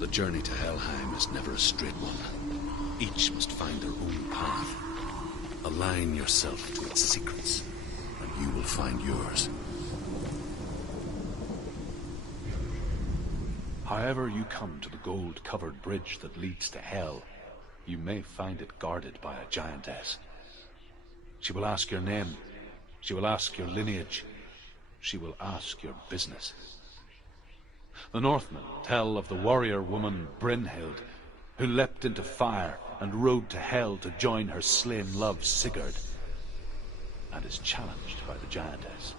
The journey to Helheim is never a straight one. Each must find their own path. Align yourself to its secrets, and you will find yours. However you come to the gold-covered bridge that leads to Hell, you may find it guarded by a giantess. She will ask your name. She will ask your lineage. She will ask your business. The Northmen tell of the warrior woman Brynhild, who leapt into fire and rode to Hell to join her slain love Sigurd, and is challenged by the giantess.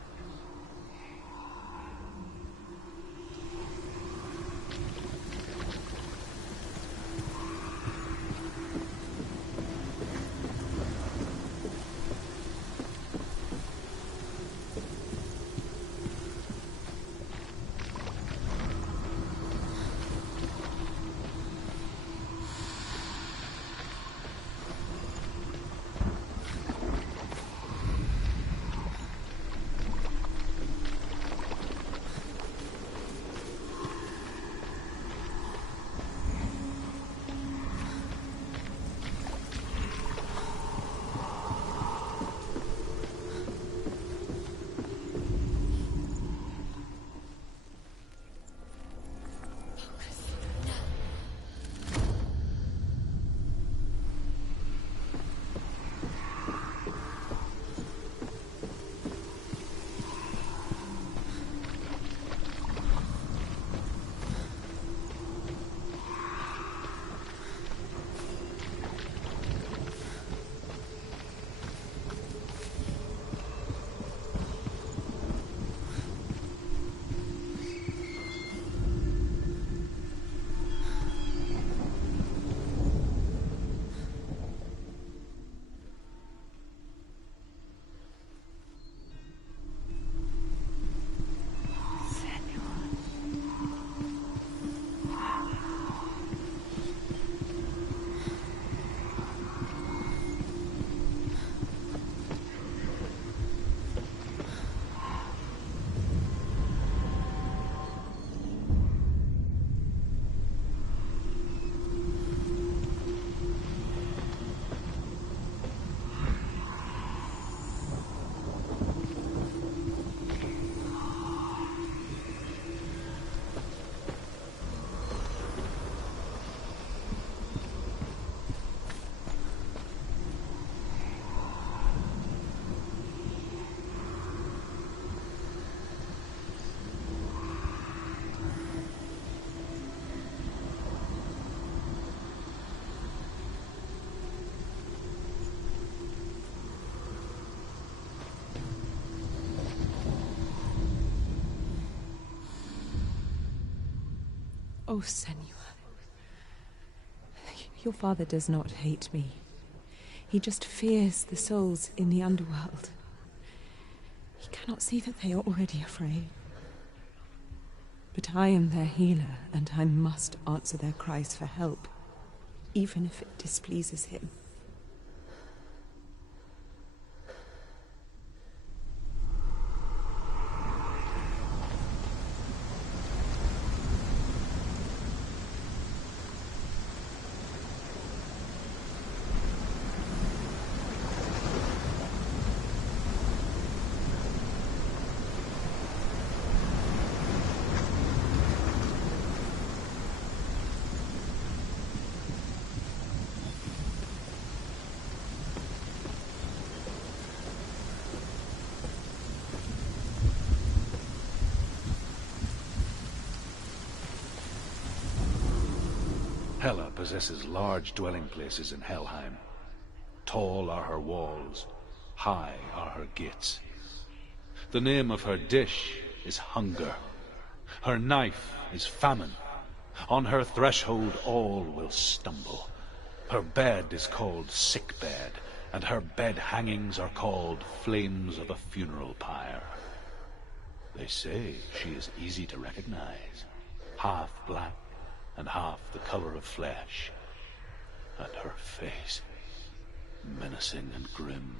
Oh, Senua. Your father does not hate me. He just fears the souls in the underworld. He cannot see that they are already afraid. But I am their healer, and I must answer their cries for help, even if it displeases him. Hela possesses large dwelling places in Helheim. Tall are her walls, high are her gates. The name of her dish is hunger. Her knife is famine. On her threshold all will stumble. Her bed is called sick bed, and her bed hangings are called flames of a funeral pyre. They say she is easy to recognize, half black and half the color of flesh, and her face menacing and grim.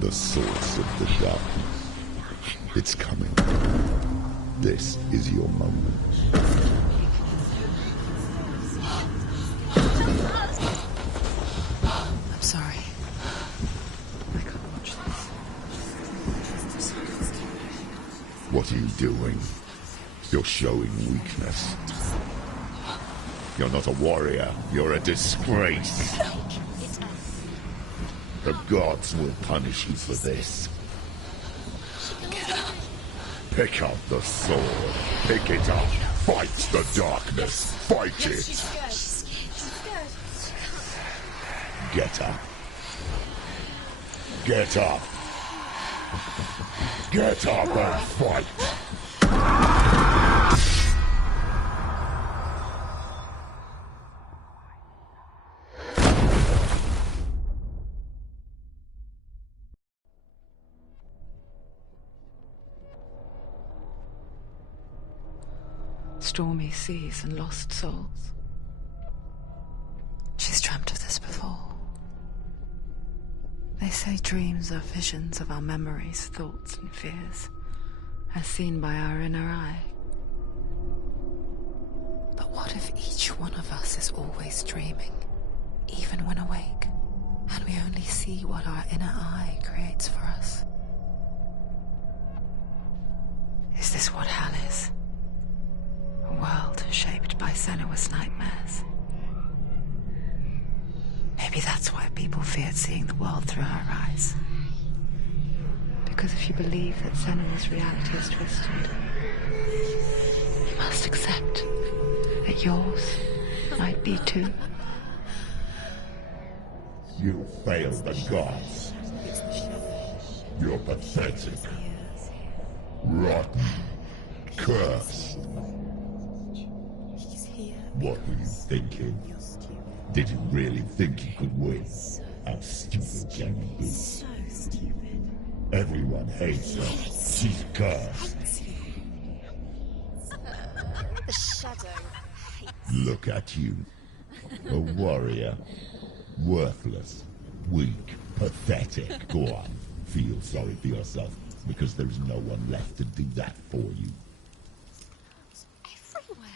The source of the darkness. It's coming. This is your moment. I'm sorry. I can't watch this. What are you doing? You're showing weakness. You're not a warrior. You're a disgrace. The gods will punish you for this. Pick up the sword. Pick it up. Fight the darkness. Fight it. Get up. Get up. Get up and fight. Stormy seas and lost souls. She's dreamt of this before. They say dreams are visions of our memories, thoughts and fears, as seen by our inner eye. But what if each one of us is always dreaming, even when awake, and we only see what our inner eye creates for us? Is this what hell is? A world shaped by Senua's nightmares. Maybe that's why people feared seeing the world through her eyes. Because if you believe that Senua's reality is twisted, you must accept that yours might be too. You failed the gods. You're pathetic. Rotten. Cursed. What were you thinking? Did you really think you could win? How stupid can you be? So stupid. Everyone hates her. She's cursed. The shadow hates. Look at you. A warrior. Worthless. Weak. Pathetic. Go on. Feel sorry for yourself, because there's no one left to do that for you. Everywhere.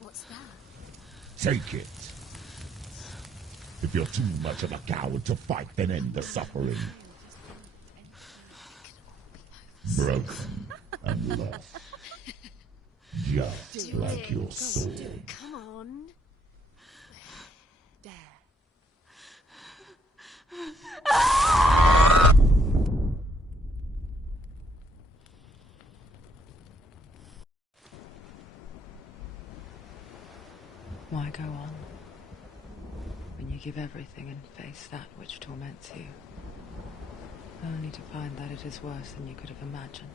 What's that? Take it. If you're too much of a coward to fight, then end the suffering. Broken and lost. Just like your sword. Come on. There. Why go on when you give everything and face that which torments you, only to find that it is worse than you could have imagined?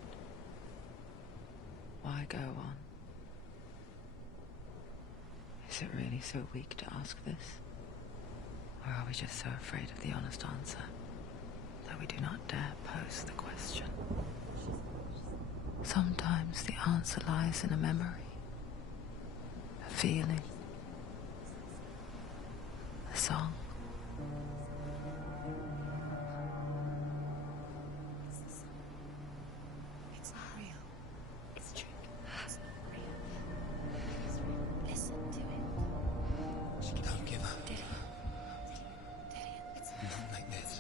Why go on? Is it really so weak to ask this? Or are we just so afraid of the honest answer that we do not dare pose the question? Sometimes the answer lies in a memory, a feeling, a song. It's not real. It's a trick. It's not real. It's real. Listen to it. Don't give up. Dillian. It's Not like this.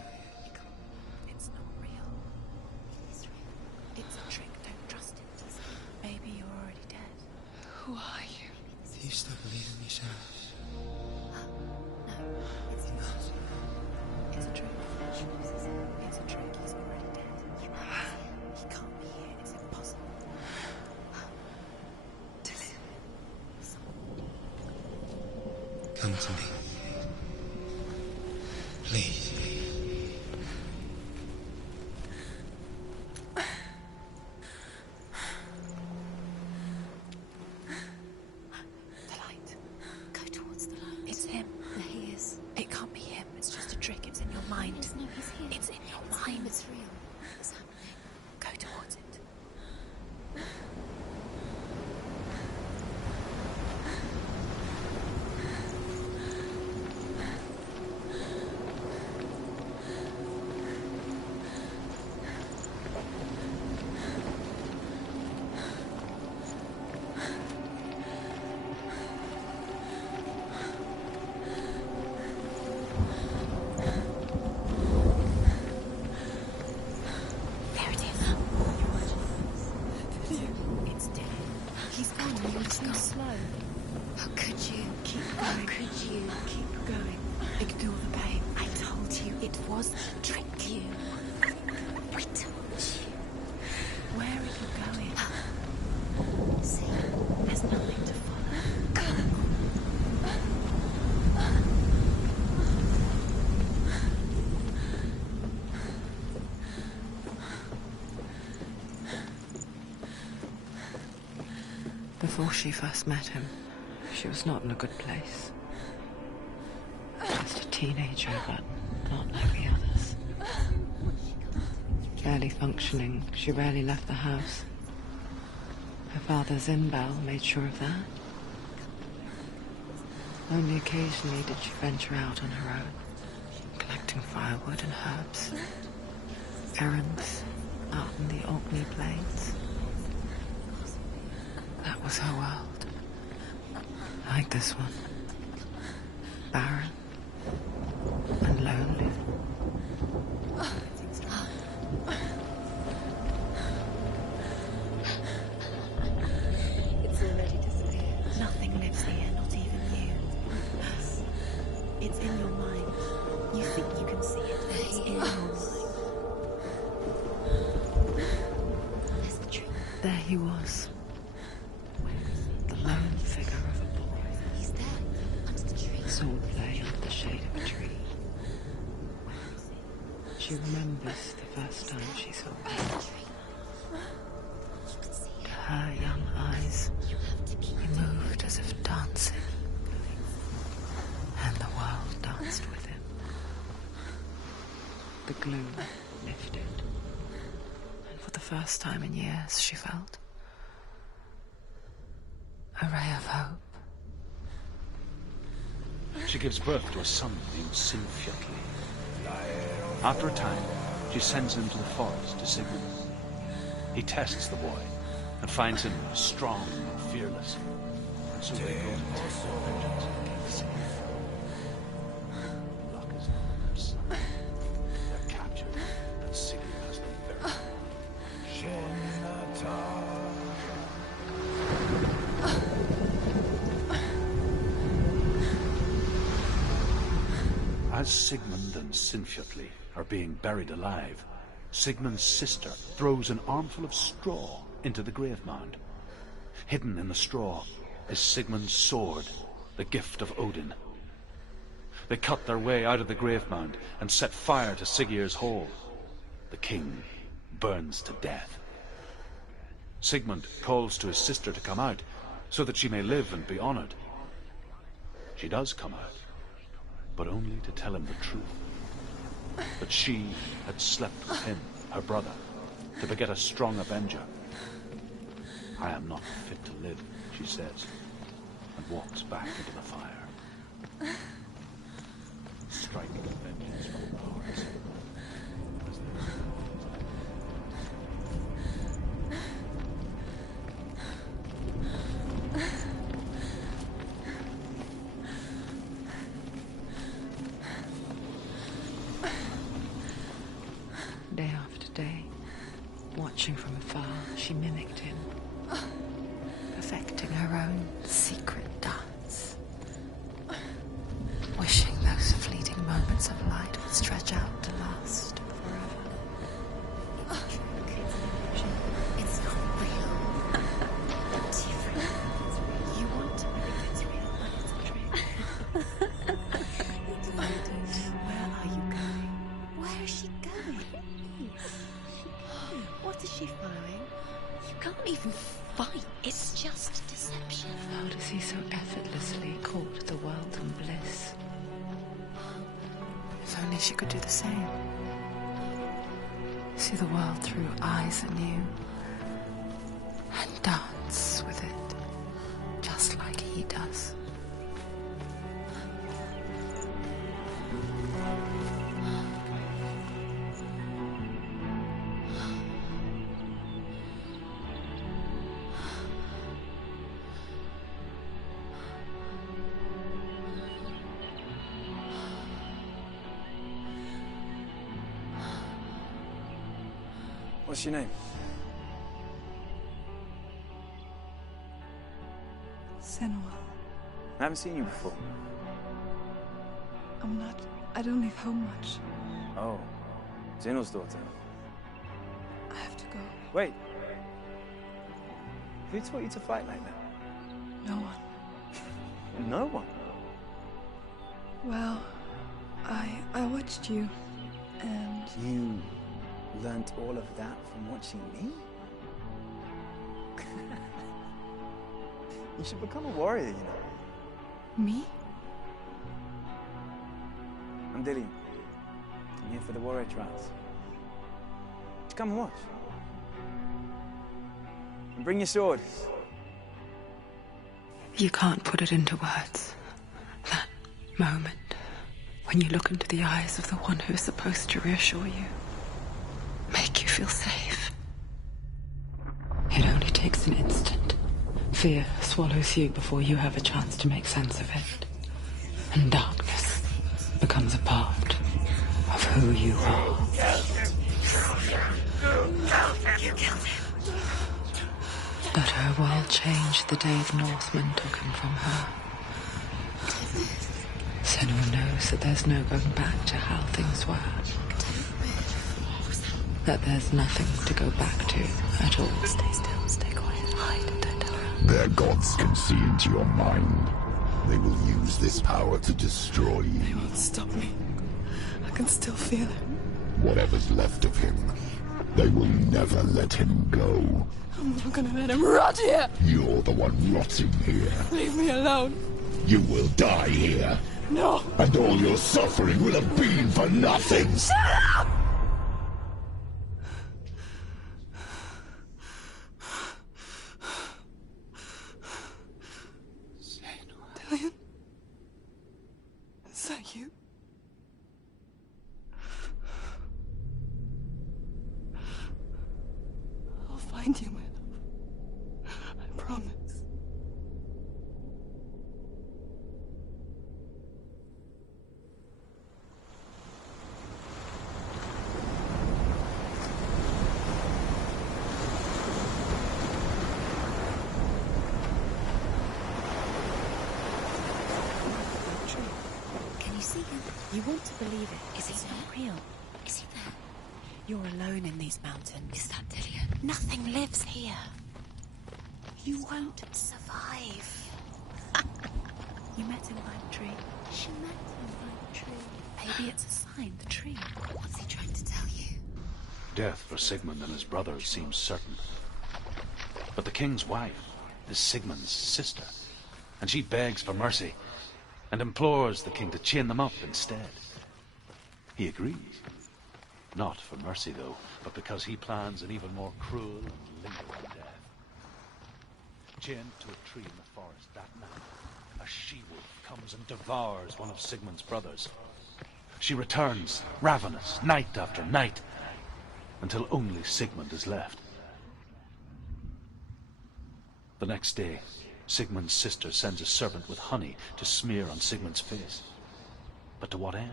It's not real. It is real. It's a trick. Don't trust it. Maybe you're already dead. Who are you? Do you still believe in me, Sharon? No, it's not. It's a trick. It's a trick. He's already dead. He can't be here. It's impossible. Dillian. Come to me. Please. The light. Go towards the light. It's him. There he is. It can't be him. It's just a trick. It's in your mind. No, he's here. It's in your mind. It's real. It's happening. Go towards it. you. I told you. Where are you going? See, there's nothing to follow. Before she first met him, she was not in a good place. Just a teenager, but not like the others. Barely functioning, she rarely left the house. Her father's in-bell made sure of that. Only occasionally did she venture out on her own, collecting firewood and herbs. Errands out in the Orkney Plains. That was her world. Like this one. Barren and lonely. It's already disappeared. Nothing lives here, not even you. It's in your mind. You think you can see it. It's in your mind. There's the tree. There he was. The lone figure of a boy. He's there, under the tree. Sword play under the shade of a tree. She remembers the first time she saw him. To her young eyes, he moved as if dancing. And the world danced with him. The gloom lifted. And for the first time in years, she felt a ray of hope. She gives birth to a son named Sinfjotli. After a time, she sends him to the forest to Sigmund. He tests the boy and finds him strong and fearless. And so they go to take their vengeance against Sigmund. Lock is their son. They're captured, and Sigurd has them buried. As Sigmund and Sinfjotli are being buried alive, Sigmund's sister throws an armful of straw into the grave mound. Hidden in the straw is Sigmund's sword, the gift of Odin. They cut their way out of the grave mound and set fire to Siggeir's hall. The king burns to death. Sigmund calls to his sister to come out so that she may live and be honored. She does come out, but only to tell him the truth. That she had slept with him, her brother, to beget a strong avenger. I am not fit to live, she says, and walks back into the fire. Striking vengeance from her heart. Day after day, watching from afar, she mimicked him, perfecting her own secret dance, wishing those fleeting moments of light would stretch out to last forever. It's not real. It's different. You want to believe it's real, but it's a trick. Where are you going? Where is she going? What is she following? You can't even fight. It's just deception. How does he so effortlessly court the world and bliss? If only she could do the same. See the world through eyes anew and dance with it, just like he does. What's your name? Senua. I haven't seen you before. I don't leave home much. Oh. Zeno's daughter. I have to go. Wait. Who taught you to fight like that? No one. No one. Well, I watched you, and You learnt all of that from watching me? You should become a warrior, you know. me? I'm Dillian. I'm here for the warrior trials. Just come and watch. And bring your sword. You can't put it into words. That moment when you look into the eyes of the one who is supposed to reassure you, make you feel safe. It only takes an instant. Fear swallows you before you have a chance to make sense of it. And darkness becomes a part of who you are. You killed him. But her world changed the day the Northmen took him from her. Senua knows that there's no going back to how things were. That there's nothing to go back to at all. Stay still, stay quiet, hide, don't tell her. Their gods can see into your mind. They will use this power to destroy you. They won't stop me. I can still feel it. Whatever's left of him, they will never let him go. I'm not gonna let him rot here. You're the one rotting here. Leave me alone. You will die here. No. And all your suffering will have been for nothing. Shut up! Dillian? Is that you? I'll find you, my love. I promise. Can you see him? You want to believe it. Is he not real? Is he there? You're alone in these mountains. Is that Dillian? Nothing lives here. You won't survive. You met him by the tree. She met him by the tree. Maybe it's a sign, the tree. What's he trying to tell you? Death for Sigmund and his brothers seems certain. But the king's wife is Sigmund's sister, and she begs for mercy and implores the king to chain them up instead. He agrees. Not for mercy, though, but because he plans an even more cruel and lingering death. Chained to a tree in the forest that night, a she-wolf comes and devours one of Sigmund's brothers. She returns, ravenous, night after night, until only Sigmund is left. The next day, Sigmund's sister sends a servant with honey to smear on Sigmund's face. But to what end?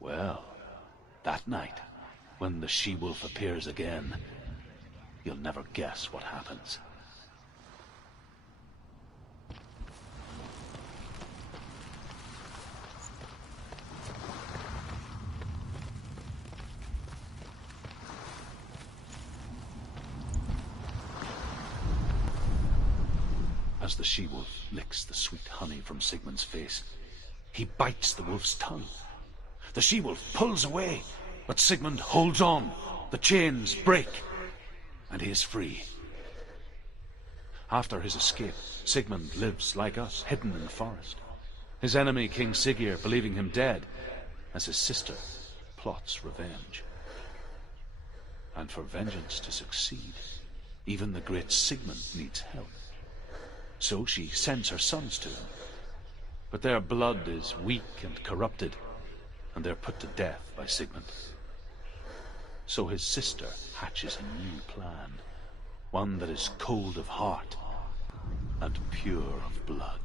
Well, that night, when the she-wolf appears again, you'll never guess what happens. As the she-wolf licks the sweet honey from Sigmund's face, he bites the wolf's tongue. The she-wolf pulls away, but Sigmund holds on. The chains break, and he is free. After his escape, Sigmund lives like us, hidden in the forest. His enemy, King Siggeir, believing him dead, as his sister plots revenge. And for vengeance to succeed, even the great Sigmund needs help. So she sends her sons to him. But their blood is weak and corrupted, and they're put to death by Sigmund. So his sister hatches a new plan, one that is cold of heart and pure of blood.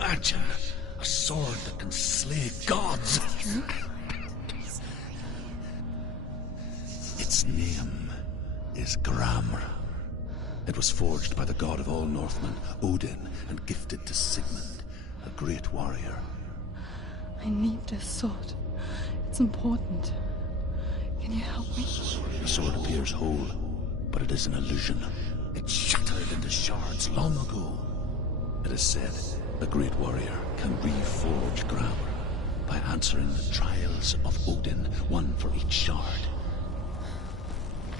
Imagine a sword that can slay gods. Its name is Gramr. It was forged by the god of all Northmen, Odin, and gifted to Sigmund, a great warrior. I need this sword. It's important. Can you help me? The sword appears whole, but it is an illusion. It shattered into shards long ago. It is said a great warrior can reforge Gramr by answering the trials of Odin, one for each shard.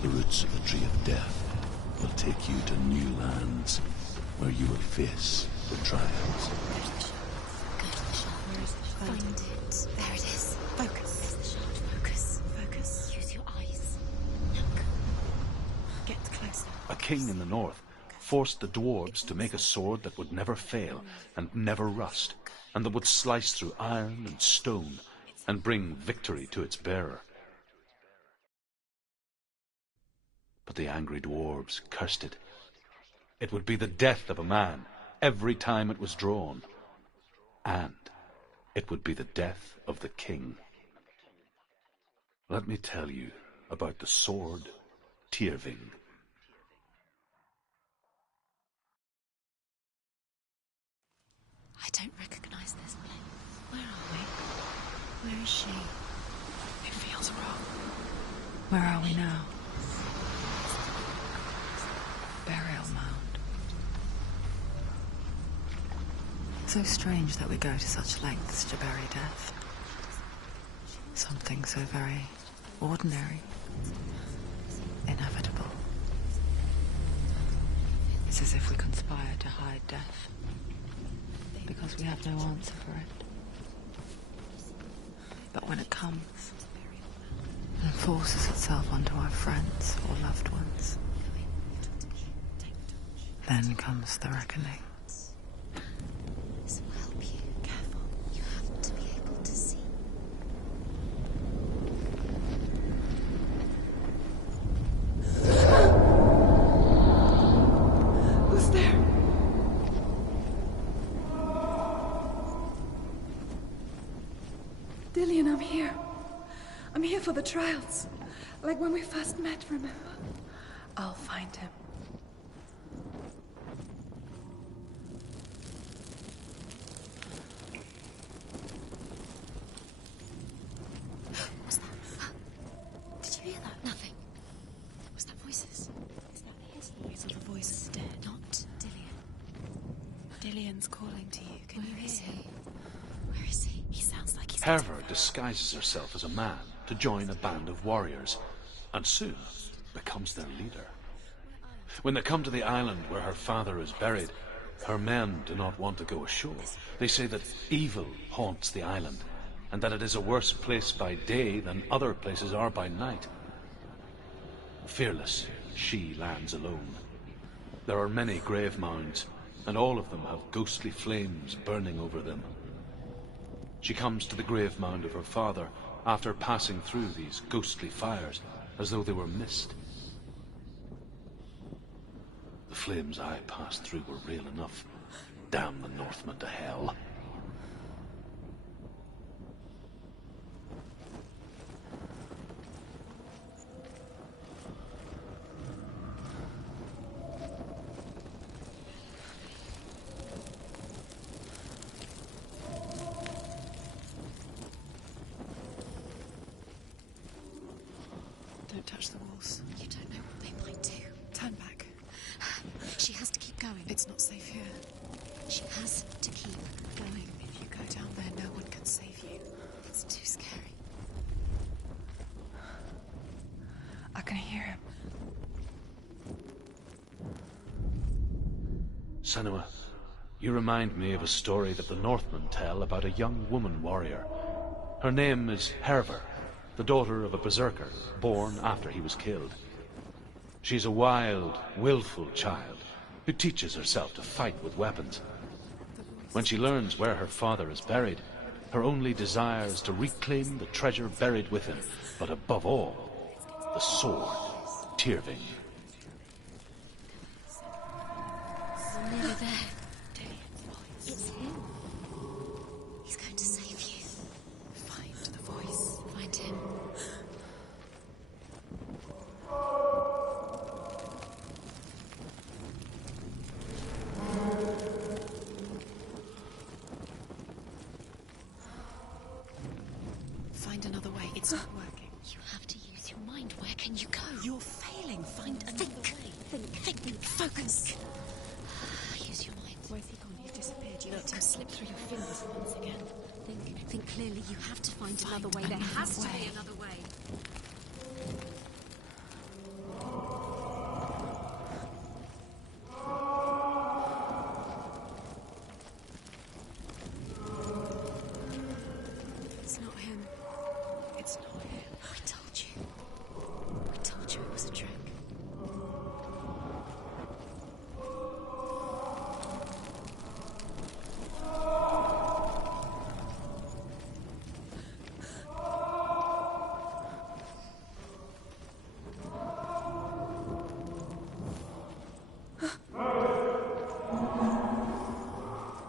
The roots of the Tree of Death will take you to new lands where you will face the trials. Find it. There it is. Focus. Focus. Focus. Use your eyes. Look. Get closer. A king in the north forced the dwarves to make a sword that would never fail and never rust, and that would slice through iron and stone and bring victory to its bearer. But the angry dwarves cursed it. It would be the death of a man every time it was drawn. And it would be the death of the king. Let me tell you about the sword Tyrving. I don't recognize this place. Where are we? Where is she? It feels wrong. Where are we now? Burial mound. So strange that we go to such lengths to bury death. Something so very ordinary, inevitable. It's as if we conspire to hide death, because we have no answer for it. But when it comes, and forces itself onto our friends or loved ones, then comes the reckoning. This will help you. Careful. You have to be able to see. Who's there? Dillian, I'm here. I'm here for the trials. Like when we first met, remember? I'll find him. What's that? Did you hear that? Nothing. Was that voices? Is that his voice or the voice is dead? Not Dillian. Dillian's calling to you. Can you hear him? Where is he? He sounds like he's... Herva disguises herself as a man to join a band of warriors, and soon becomes their leader. When they come to the island where her father is buried, her men do not want to go ashore. They say that evil haunts the island, and that it is a worse place by day than other places are by night. Fearless, she lands alone. There are many grave mounds, and all of them have ghostly flames burning over them. She comes to the grave mound of her father after passing through these ghostly fires, as though they were mist. The flames I passed through were real enough. Damn the Northmen to hell. Don't touch the walls. You don't know what they might do. Turn back. She has to keep going. It's not safe here. She has to keep going. If you go down there, no one can save you. It's too scary. I can hear him. Senua, you remind me of a story that the Northmen tell about a young woman warrior. Her name is Herva, the daughter of a berserker born after he was killed. She's a wild, willful child who teaches herself to fight with weapons. When she learns where her father is buried, her only desire is to reclaim the treasure buried with him, but above all, the sword, Tyrving. We're nearly there. It's him. find another way. It's not working. You have to use your mind. Where can you go? You're failing. Find another way. Think. Focus. Use your mind. Where's he gone? He's disappeared. You let him slip through your fingers once again. Think clearly. You have to find another way. There has to be another way. It's not him. It's not him. I told you. I told you it was a trick.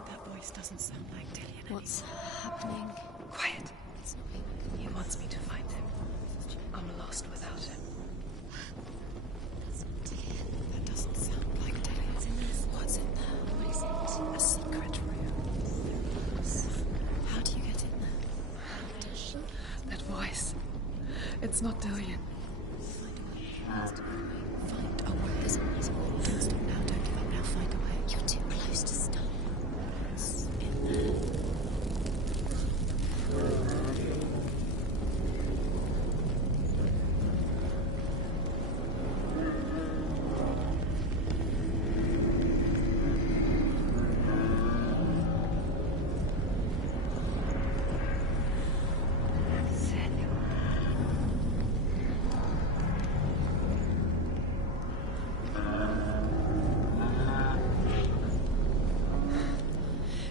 That voice doesn't sound like Dillian. What's happening? Quiet. It's not him. He wants me to find him. I'm lost without him. That's not here. That doesn't sound like Dillian. What's in there? What is it? A secret room. How do you get in there? That voice. It's not Dillian. Find a way. Has to be a way. Find a way. There's always a way. Don't stop now. Don't give up now. Find a way. You're too close to stop. It's in there.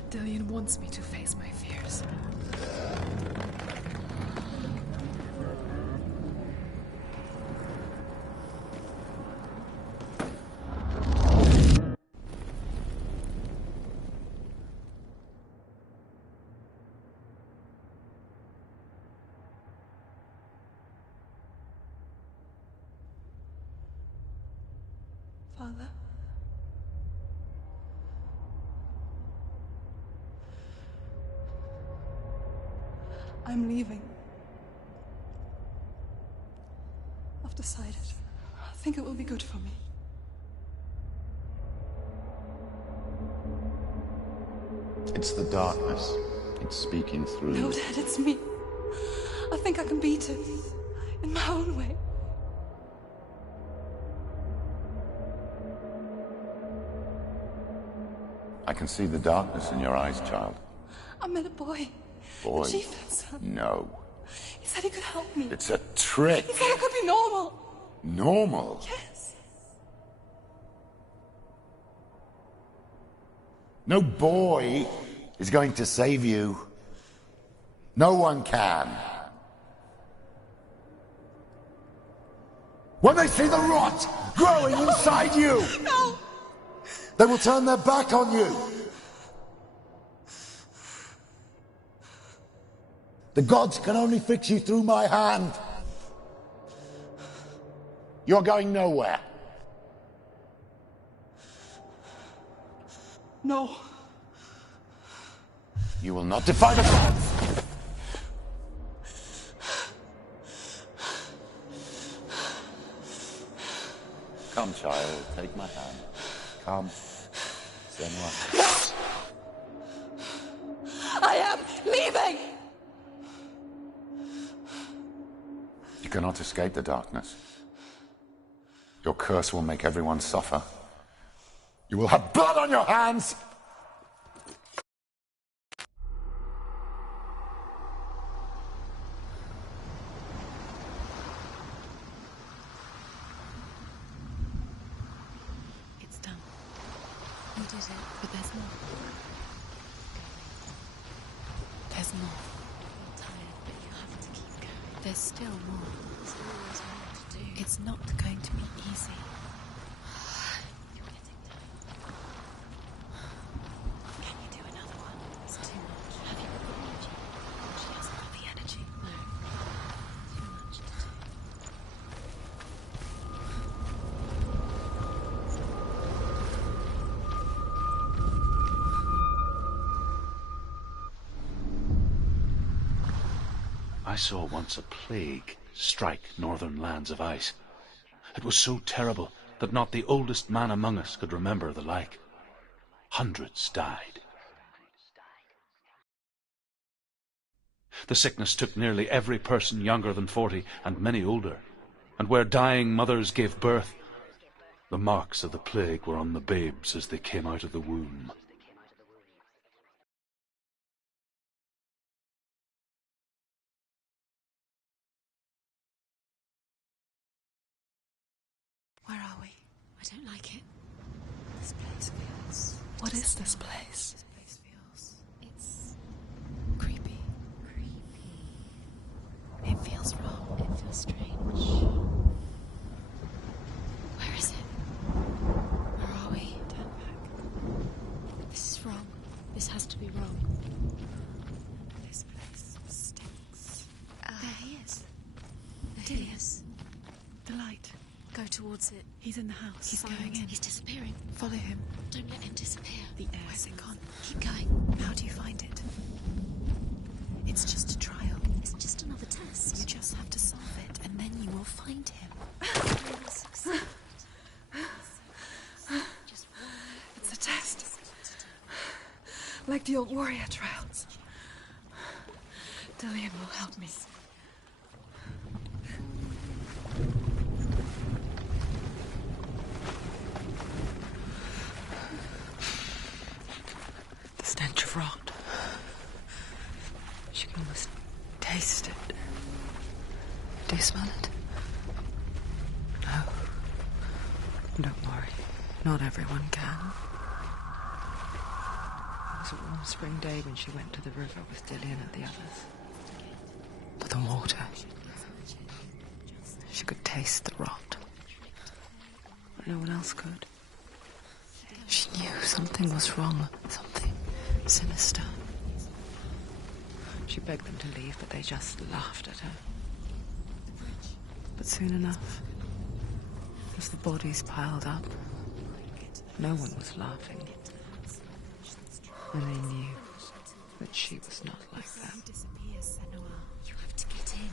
Dillian wants me to face my fears. Father? I'm leaving. I've decided. I think it will be good for me. It's the darkness. It's speaking through No, you. Dad, it's me. I think I can beat it. In my own way. I can see the darkness in your eyes, child. I met a boy. Boy. The chieftain's son. No. He said he could help me. It's a trick. He said I could be normal. Normal. Yes. No boy is going to save you. No one can. When they see the rot growing inside you, No. they will turn their back on you. The gods can only fix you through my hand. You're going nowhere. No. You will not defy the gods. Come, child, take my hand. Come. Senua. I am leaving. You cannot escape the darkness. Your curse will make everyone suffer. You will have blood on your hands! It's done. You did it, but there's more. There's more. I'm tired, but you have to keep going. There's still more. There's always more to do. It's not going to be easy. You're getting tired. Can you do another one? It's too much. Have you got energy? She hasn't got the energy. No. Too much to do. I saw once a plague strike northern lands of ice. It was so terrible that not the oldest man among us could remember the like. Hundreds died. The sickness took nearly every person younger than 40, and many older. And where dying mothers gave birth, the marks of the plague were on the babes as they came out of the womb. Where are we? I don't like it. This place feels... What is this place? This place feels... It's... creepy. It feels wrong. It feels strange. Where is it? Where are we? Turn back. This is wrong. This has to be wrong. This place stinks. There he is. There Dillian. he is. The light. Go towards it. He's in the house. He's Find going it. in. He's disappearing. Follow him. Don't let him disappear. The air. Where's it smooth. gone? Keep going. How do you find it? It's just a trial. It's just another test. You just have to solve it, and then you will find him. You will succeed. Just one. It's a test. Like the old warrior trials. Dillian will help me. The stench of rot. She can almost taste it. Do you smell it? No. Don't worry. Not everyone can. It was a warm spring day when she went to the river with Dillian and the others. But the water... She could taste the rot. But no one else could. She knew something was wrong. Something sinister. She begged them to leave, but they just laughed at her. But soon enough, as the bodies piled up, no one was laughing. And they knew that she was not like them. You have to get in.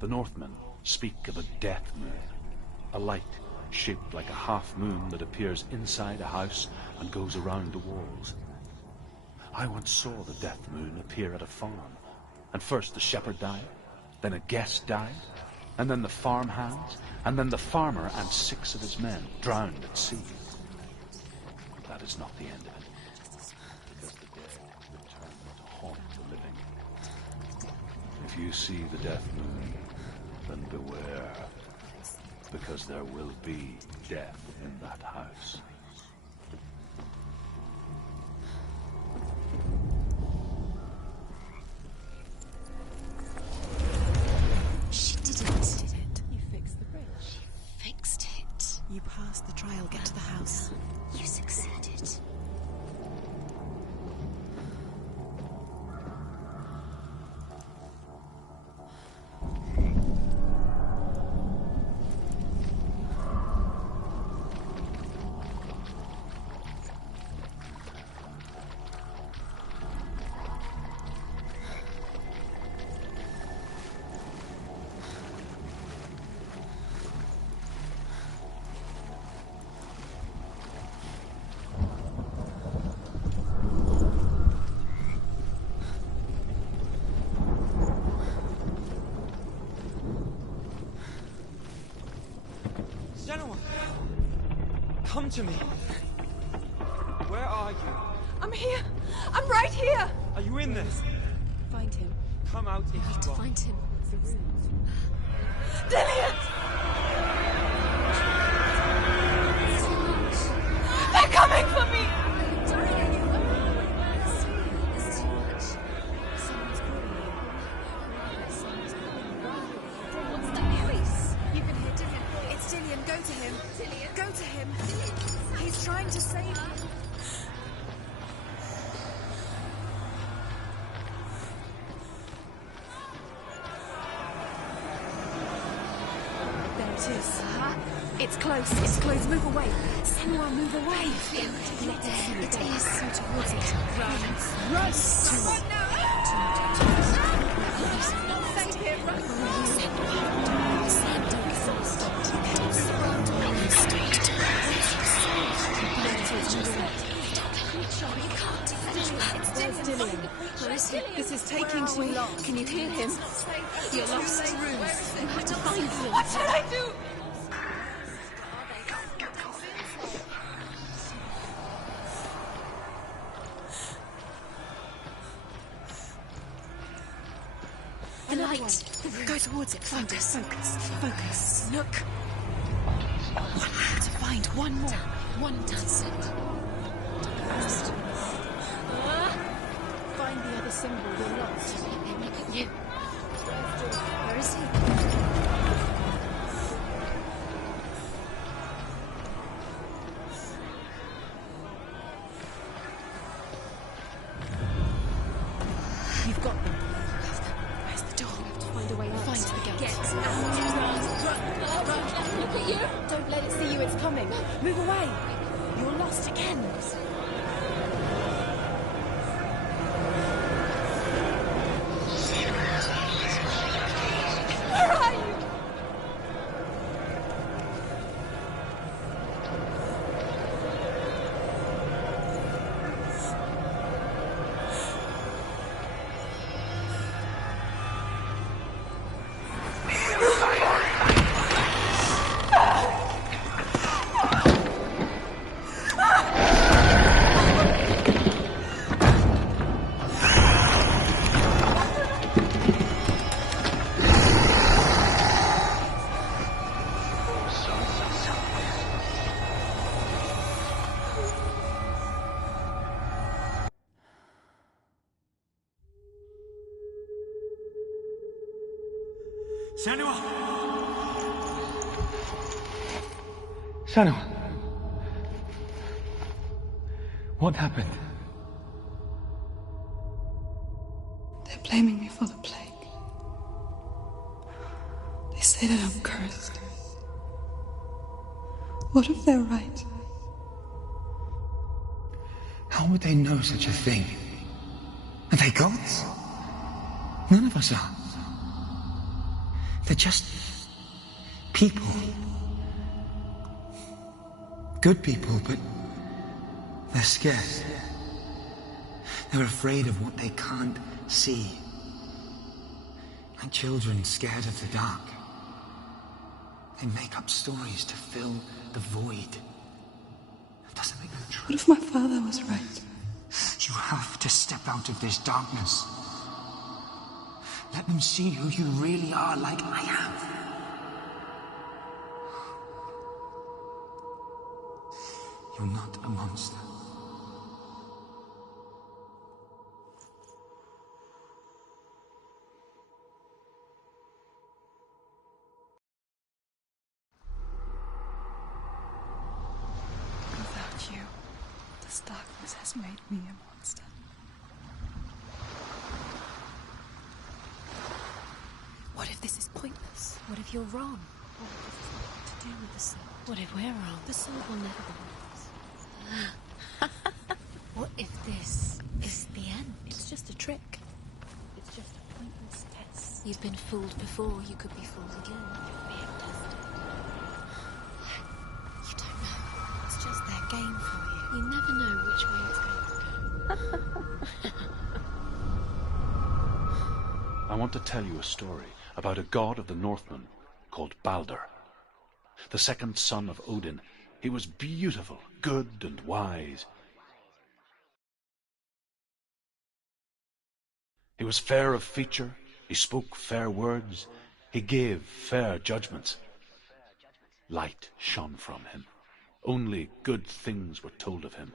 The Northmen speak of a death moon, a light shaped like a half moon that appears inside a house and goes around the walls. I once saw the death moon appear at a farm, and first the shepherd died, then a guest died, and then the farm hands, and then the farmer and 6 of his men drowned at sea. But that is not the end of it, because the dead return to haunt the living. If you see the death moon, then beware, because there will be death in that house. She did it. You fixed the bridge. Fixed it. You passed the trial. Get to the house. You succeeded. Gentlemen, come to me. Where are you? I'm here. I'm right here. Are you in this? Find him. Come out if We need you to are. find him. Dillian! They're coming for me! What's that voice? You can hear Dillian. It's Dillian. Go to him. Dillian. Go to him. He's trying to save you. It's close. It's close. Move away. Senua, move away. Feel it. There. It is. So towards it. Run. Run. Thank you. Run. This is taking too long. Can you hear him? You're lost. You have to find him. What should I do? The light. Go towards it. Focus. Focus. Look. One more to find. One more. One does it. Find the other symbol. You're lost. You. Where is he? You've got them. Where's the door? We have to find a way out. Find the gate. Get out. Run. Look at you. Don't let it see you. It's coming. Move away. You're lost again. Where are you? Senua! What happened? They're blaming me for the plague. They say that I'm cursed. What if they're right? How would they know such a thing? Are they gods? None of us are. They're just people. Good people, but they're scared. They're afraid of what they can't see. Like children scared of the dark. They make up stories to fill the void. That doesn't make them true. What if my father was right? You have to step out of this darkness. Let them see who you really are, like I am. You're not a monster. Without you, this darkness has made me a monster. What if this is pointless? What if you're wrong? What if this has nothing to do with the sword? What if we're wrong? The sword will never be with us. What if this is the end? It's just a trick. It's just a pointless test. You've been fooled before. You could be fooled again. You're being tested. You don't know. It's just their game for you. You never know which way it's going to go. I want to tell you a story about a god of the Northmen called Balder. The second son of Odin. He was beautiful, good and wise. He was fair of feature, he spoke fair words, he gave fair judgments. Light shone from him. Only good things were told of him.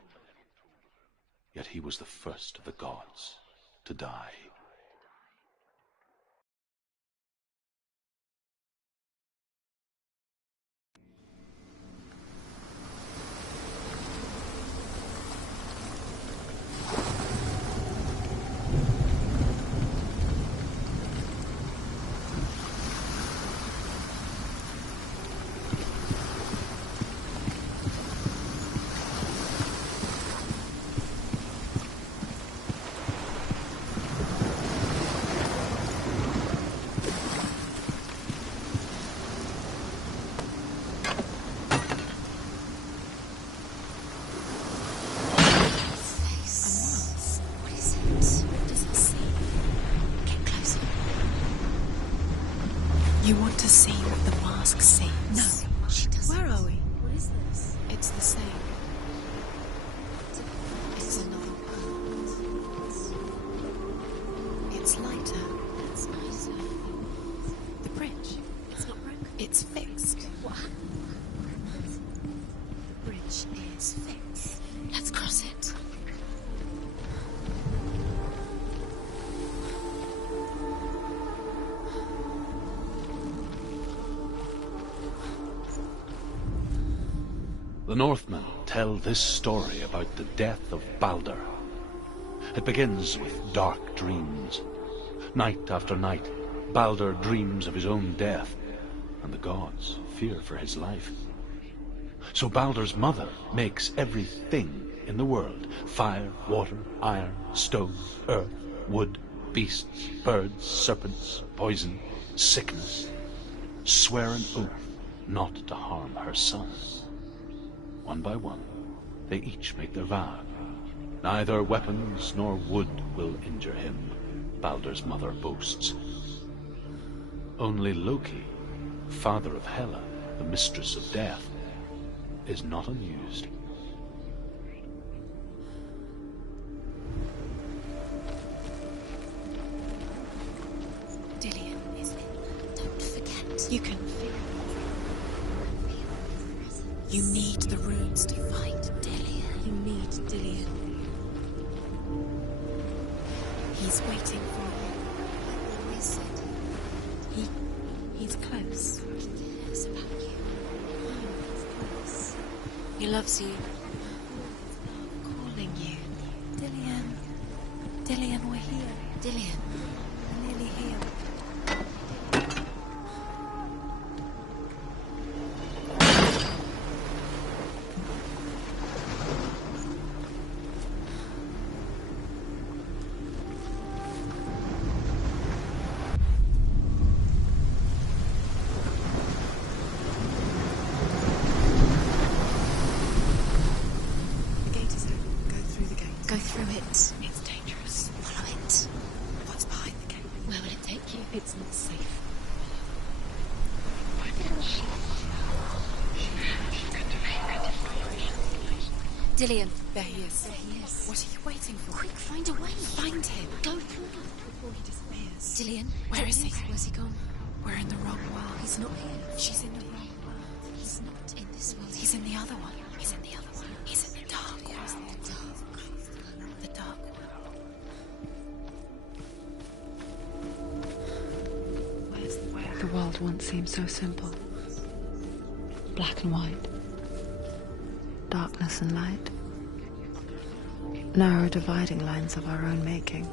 Yet he was the first of the gods to die. You want to see what the mask sees? No, she doesn't. Where are we? What is this? It's the same. It's another world. It's lighter. It's nicer. The bridge. It's not broken. It's fixed. What happened? The bridge is fixed. Let's cross it. The Northmen tell this story about the death of Baldur. It begins with dark dreams. Night after night, Baldur dreams of his own death, and the gods fear for his life. So Baldur's mother makes everything in the world: fire, water, iron, stone, earth, wood, beasts, birds, serpents, poison, sickness, swear an oath not to harm her son. One by one, they each make their vow. Neither weapons nor wood will injure him, Baldur's mother boasts. Only Loki, father of Hela, the mistress of death, is not amused. Dillion, is it? Don't forget. You can feel it. You need the runes to fight Dillion. You need Dillion. He's waiting for you. Where is it? He's close. He cares about you. He's close. He loves you. Calling you. Dillion. Dillion, we're here. Dillion. We're nearly here. Go through it. It's dangerous. Follow it. What's behind the gate? Where will it take you? It's not safe. Dillion. There he is. There he is. What are you waiting for? Quick, find a way. Find him. Go through it before he disappears. Dillion, where is he? Where's he gone? We're in the wrong world. He's not here. She's in the wrong world. He's not in this world. He's in the other one. He's in the other one. He's in the dark world. The dark world. Where's the way? The world once seemed so simple. Black and white. Darkness and light. Narrow dividing lines of our own making.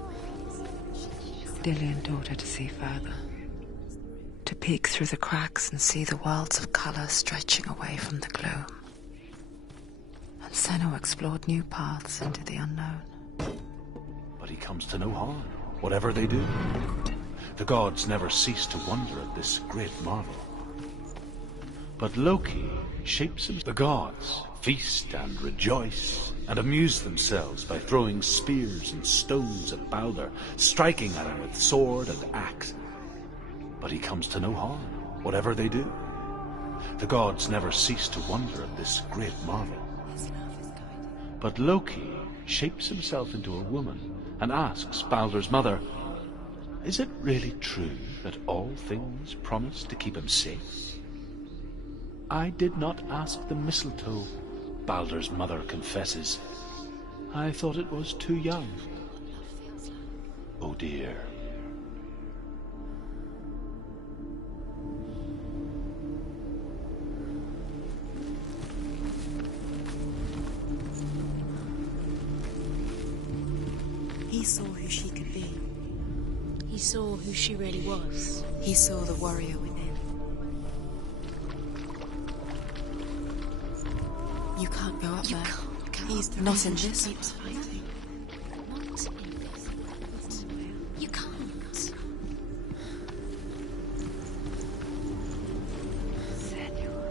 Dillion taught her to see further. To peek through the cracks and see the worlds of colour stretching away from the gloom. And Senna explored new paths into the unknown. But he comes to no harm, whatever they do. The gods never cease to wonder at this great marvel. But Loki shapes him. The gods feast and rejoice and amuse themselves by throwing spears and stones at Baldur, striking at him with sword and axe. But he comes to no harm, whatever they do. The gods never cease to wonder at this great marvel. But Loki shapes himself into a woman and asks Baldur's mother, "Is it really true that all things promise to keep him safe?" "I did not ask the mistletoe," Baldur's mother confesses. "I thought it was too young." Oh dear. He saw who she could be. He saw who she really was. He saw the warrior within. You can't go up there. Can't go. He's the not in this keeps fighting. Not in this world. You can't. Senua.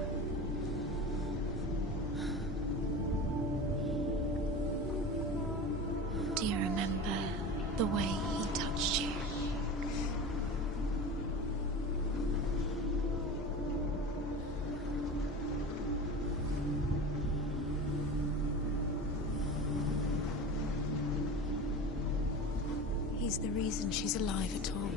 Do you remember the way he touched you? He's the reason she's alive at all.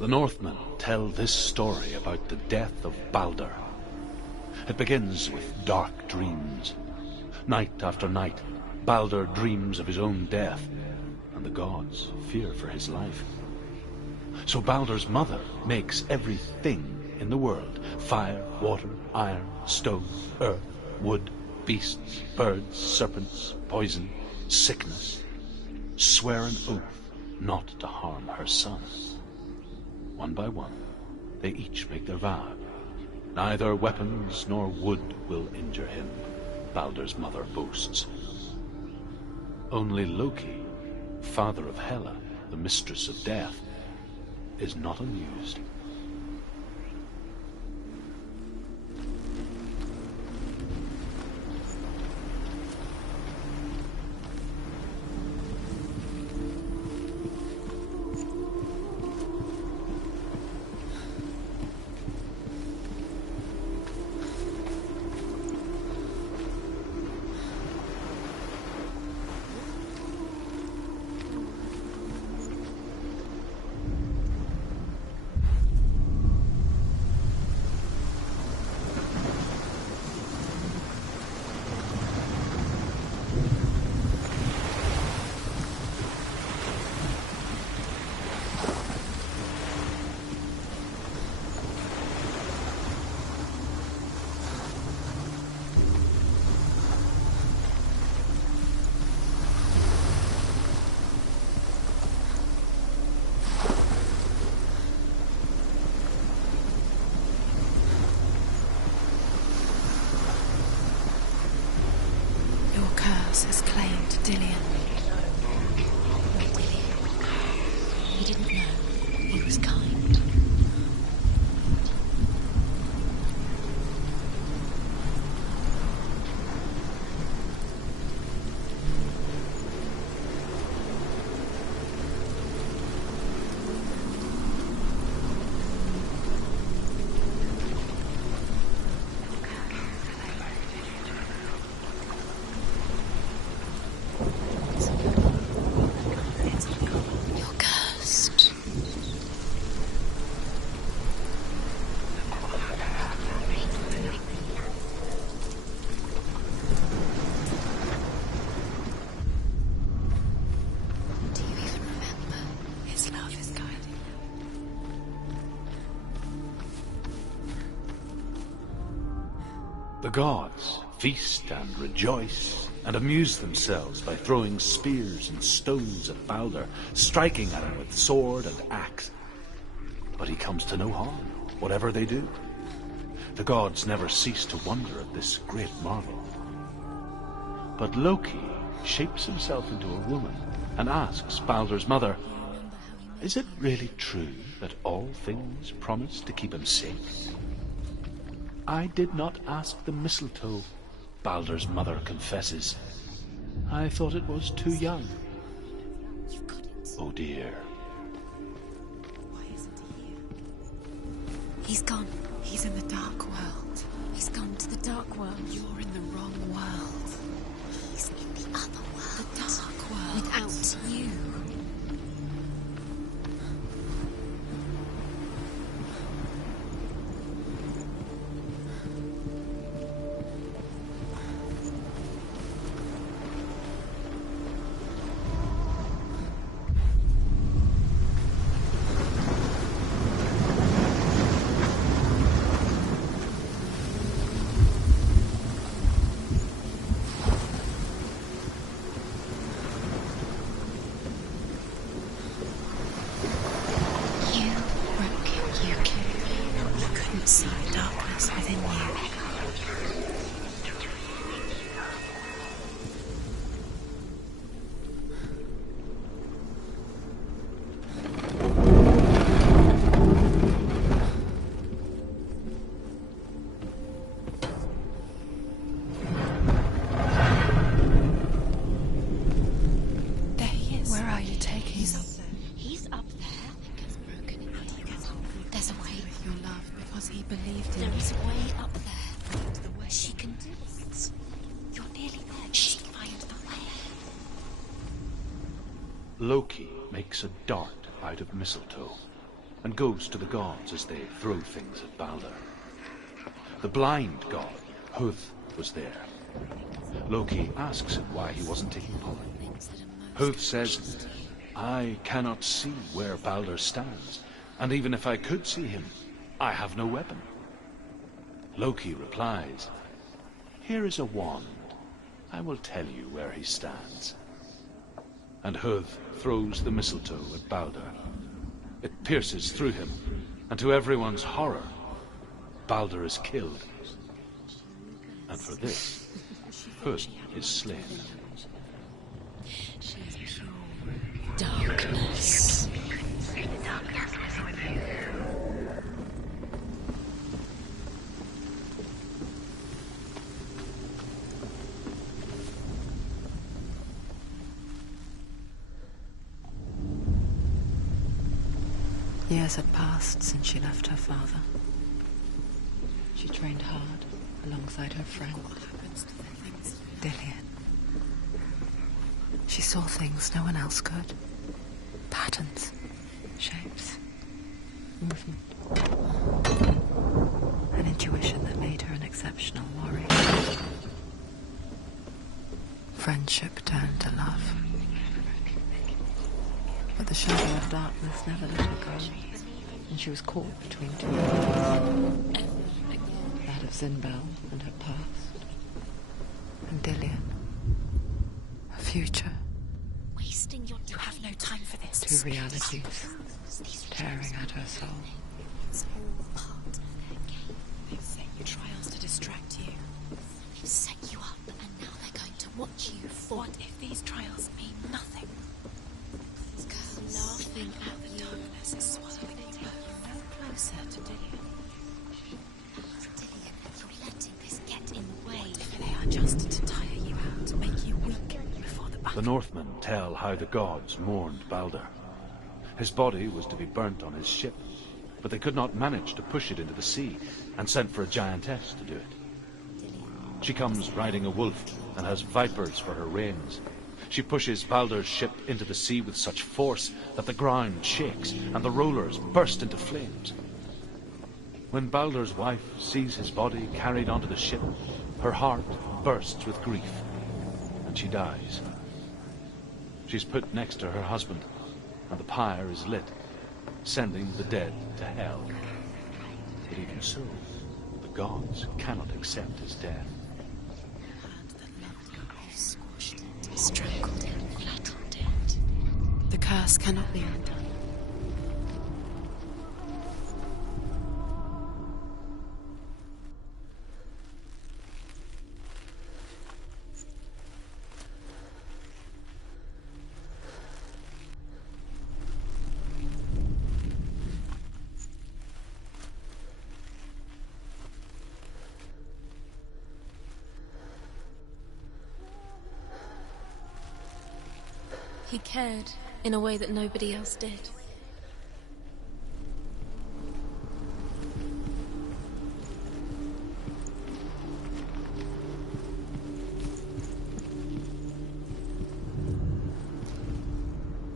The Northmen tell this story about the death of Baldur. It begins with dark dreams. Night after night, Baldur dreams of his own death, and the gods fear for his life. So Baldur's mother makes everything in the world: fire, water, iron, stone, earth, wood, beasts, birds, serpents, poison, sickness. Swear an oath not to harm her son. One by one, they each make their vow. Neither weapons nor wood will injure him, Baldur's mother boasts. Only Loki, father of Hela, the mistress of death, is not amused. Has claimed Dillion. He didn't know. He was kind. The gods feast and rejoice and amuse themselves by throwing spears and stones at Baldur, striking at him with sword and axe. But he comes to no harm, whatever they do. The gods never cease to wonder at this great marvel. But Loki shapes himself into a woman and asks Baldur's mother, "Is it really true that all things promise to keep him safe?" "I did not ask the mistletoe," Baldur's mother confesses. "I thought it was too young." Oh dear. Why isn't he here? He's gone. He's in the dark world. He's gone to the dark world. You're in the wrong world. He's in the other world. The dark world. Without you. Loki makes a dart out of mistletoe and goes to the gods as they throw things at Balder. The blind god, Huth, was there. Loki asks him why he wasn't taking part. Huth says, "I cannot see where Balder stands, and even if I could see him, I have no weapon." Loki replies, "Here is a wand. I will tell you where he stands." And Huth throws the mistletoe at Balder. It pierces through him, and to everyone's horror, Balder is killed. And for this, Huth is slain. Darkness. Years had passed since she left her father. She trained hard alongside her friend, Dillian. She saw things no one else could. Patterns, shapes, movement. An intuition that made her an exceptional warrior. Friendship turned to love. But the shadow of darkness never let her go, and she was caught between two worlds. That of Zinbel and her past, and Dillian, her future. Wasting your... You have no time for this. Two realities tearing at her soul. It's all part of their game. They've set you trials to distract you. They've set you up, and now they're going to watch you fall. What if these trials mean nothing? Laughing at the darkness is swallowing you both closer to Dillian. Dillian, you're letting this get in the way. If they are just to tire you out, to make you weak before the battle. The Northmen tell how the gods mourned Balder. His body was to be burnt on his ship, but they could not manage to push it into the sea, and sent for a giantess to do it. She comes riding a wolf and has vipers for her reins. She pushes Balder's ship into the sea with such force that the ground shakes and the rollers burst into flames. When Balder's wife sees his body carried onto the ship, her heart bursts with grief, and she dies. She's put next to her husband, and the pyre is lit, sending the dead to hell. But even so, the gods cannot accept his death. Strangled him, flattened it. The curse cannot be undone. He cared in a way that nobody else did.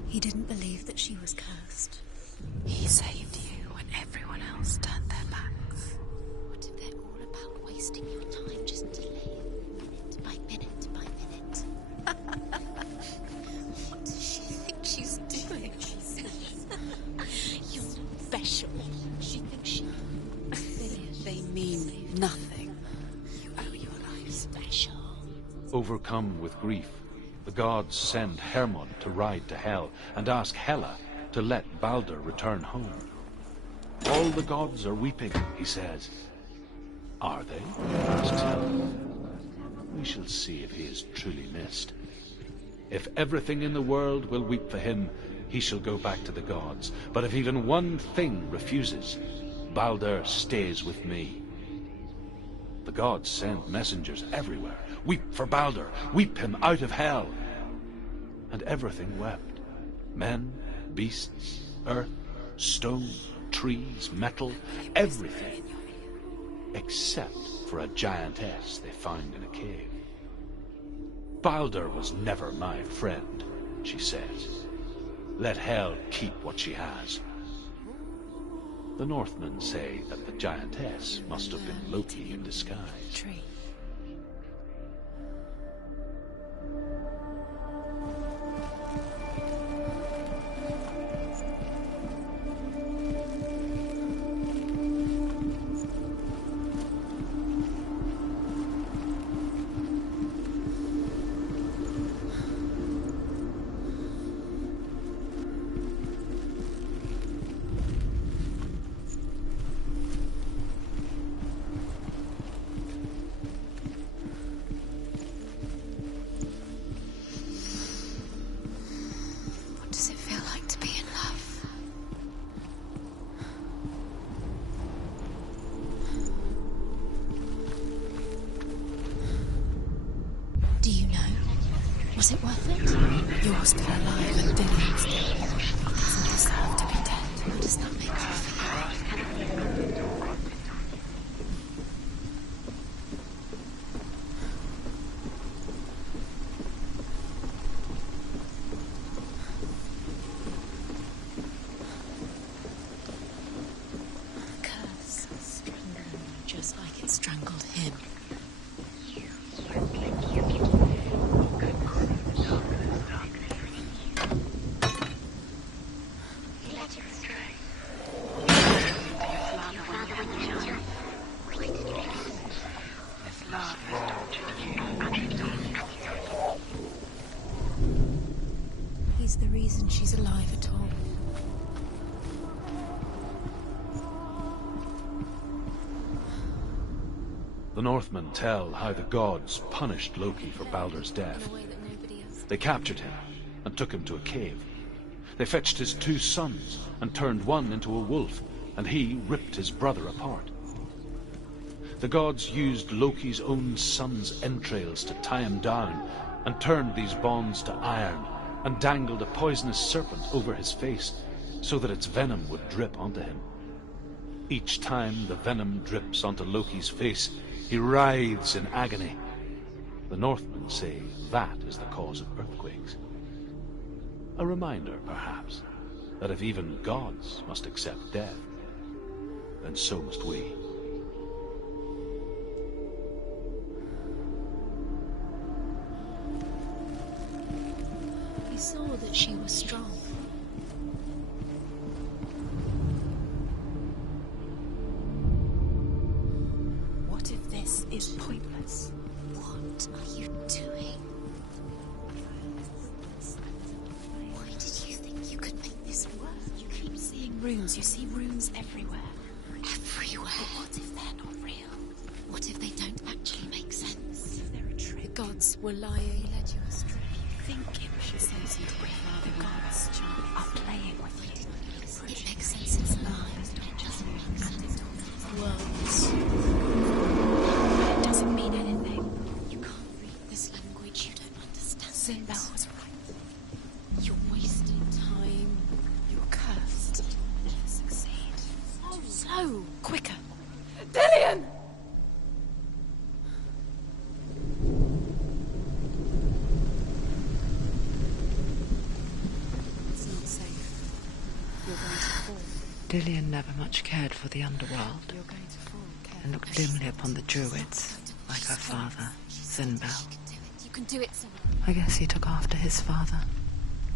He didn't believe that she was cursed. He saved you when everyone else turned their backs. What if they're all about wasting your time just delaying minute by minute by minute? What does she think she's doing? You're special. She thinks she... They mean nothing. You owe your life special. Overcome with grief, the gods send Hermod to ride to Hell and ask Hela to let Balder return home. All the gods are weeping, he says. Are they? Asks Hela. We shall see if he is truly missed. If everything in the world will weep for him, he shall go back to the gods. But if even one thing refuses, Balder stays with me. The gods send messengers everywhere. Weep for Balder, weep him out of Hell. And everything wept. Men, beasts, earth, stone, trees, metal, everything. Except for a giantess they found in a cave. Balder was never my friend, she says. Let Hell keep what she has. The Northmen say that the giantess must have been Loki in disguise. Tree. What does it feel like to be in love? Do you know? Was it worth it? You're still alive and Dylan's dead. He doesn't deserve to be dead. What does that make you feel? Curse strangled me just like it strangled him. He's the reason she's alive at all. The Northmen tell how the gods punished Loki for Baldur's death. They captured him and took him to a cave. They fetched his 2 sons and turned one into a wolf, and he ripped his brother apart. The gods used Loki's own son's entrails to tie him down, and turned these bonds to iron, and dangled a poisonous serpent over his face, so that its venom would drip onto him. Each time the venom drips onto Loki's face, he writhes in agony. The Northmen say that is the cause of earthquakes. A reminder, perhaps, that if even gods must accept death, then so must we. He saw that she was strong. What if this is pointless? What are you doing? Why did you think you could make this work? You keep seeing runes. You see runes everywhere. Everywhere? But what if they're not real? What if they don't actually make sense? If they're a trick? The gods were lying. He led you astray. You think it was sense into it. The gods are playing with you. It makes sense. It's lies. It doesn't make sense. Worlds. It doesn't mean anything. You can't read this language. You don't understand. Sinbad was right. You're wasting time. You're cursed. Never succeed. So quicker. Dillian! It's not safe. You're going to fall. Dillian never much cared for the underworld, You're going to fall. and looked dimly upon the Druids, like her father, Sinbad. You can do it, Simon. I guess he took after his father,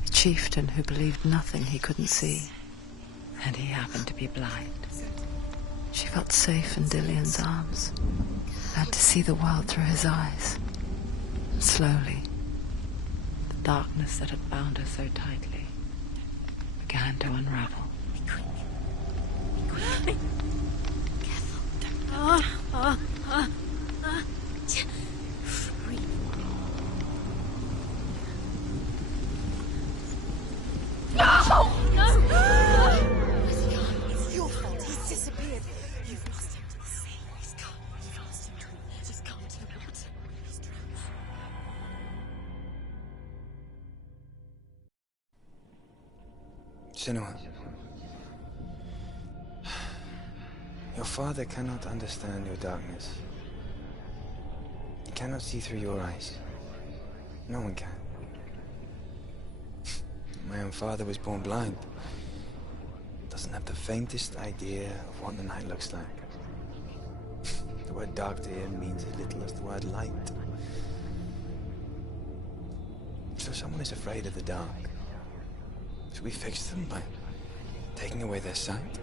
a chieftain who believed nothing he couldn't see, and he happened to be blind. She felt safe in Dillian's arms, learned to see the world through his eyes. And slowly, the darkness that had bound her so tightly began to unravel. It's your fault. He's disappeared. You've lost him to the sea. He's gone. You've lost him to him. Just come to the water. He's drowned. Senua, your father cannot understand your darkness. He cannot see through your eyes. No one can. My own father was born blind. Doesn't have the faintest idea of what the night looks like. The word dark to him means as little as the word light. So someone is afraid of the dark. Should we fix them by taking away their sight?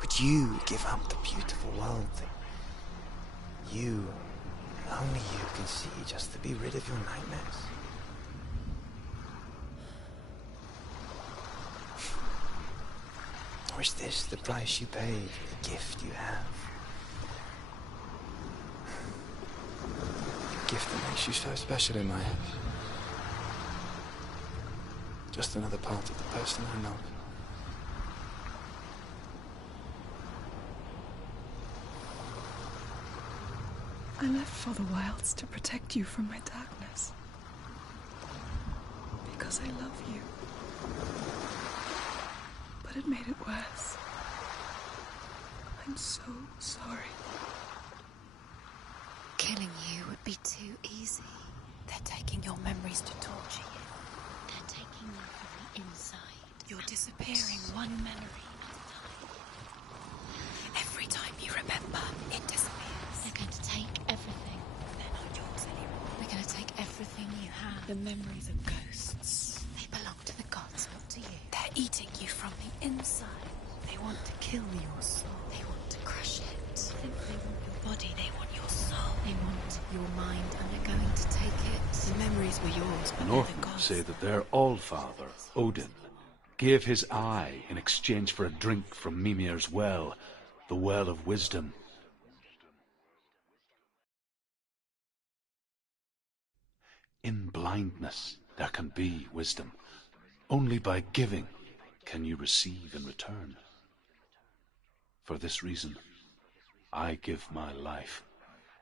Would you give up the beautiful world that you, and only you, can see just to be rid of your nightmares? Or is this the price you pay for the gift you have? A gift that makes you so special in my eyes. Just another part of the person I know. I left for the wilds to protect you from my darkness. Because I love you. But it made it worse. I'm so sorry. Killing you would be too easy. They're taking your memories to torture you. They're taking them from the inside. You're disappearing one memory at a time. Every time you remember, it disappears. They're going to take everything. They're not yours anymore. They're going to take everything you have. The memories of ghosts. They belong to the gods, not to you. They're eating you from the inside. They want to kill your soul. They want to crush it. They want your body. They want your soul. They want your mind, and they're going to take it. The memories were yours, but they're the Northmen gods. say that their Allfather, Odin, gave his eye in exchange for a drink from Mimir's well, the Well of Wisdom. In blindness there can be wisdom. Only by giving can you receive in return. For this reason, I give my life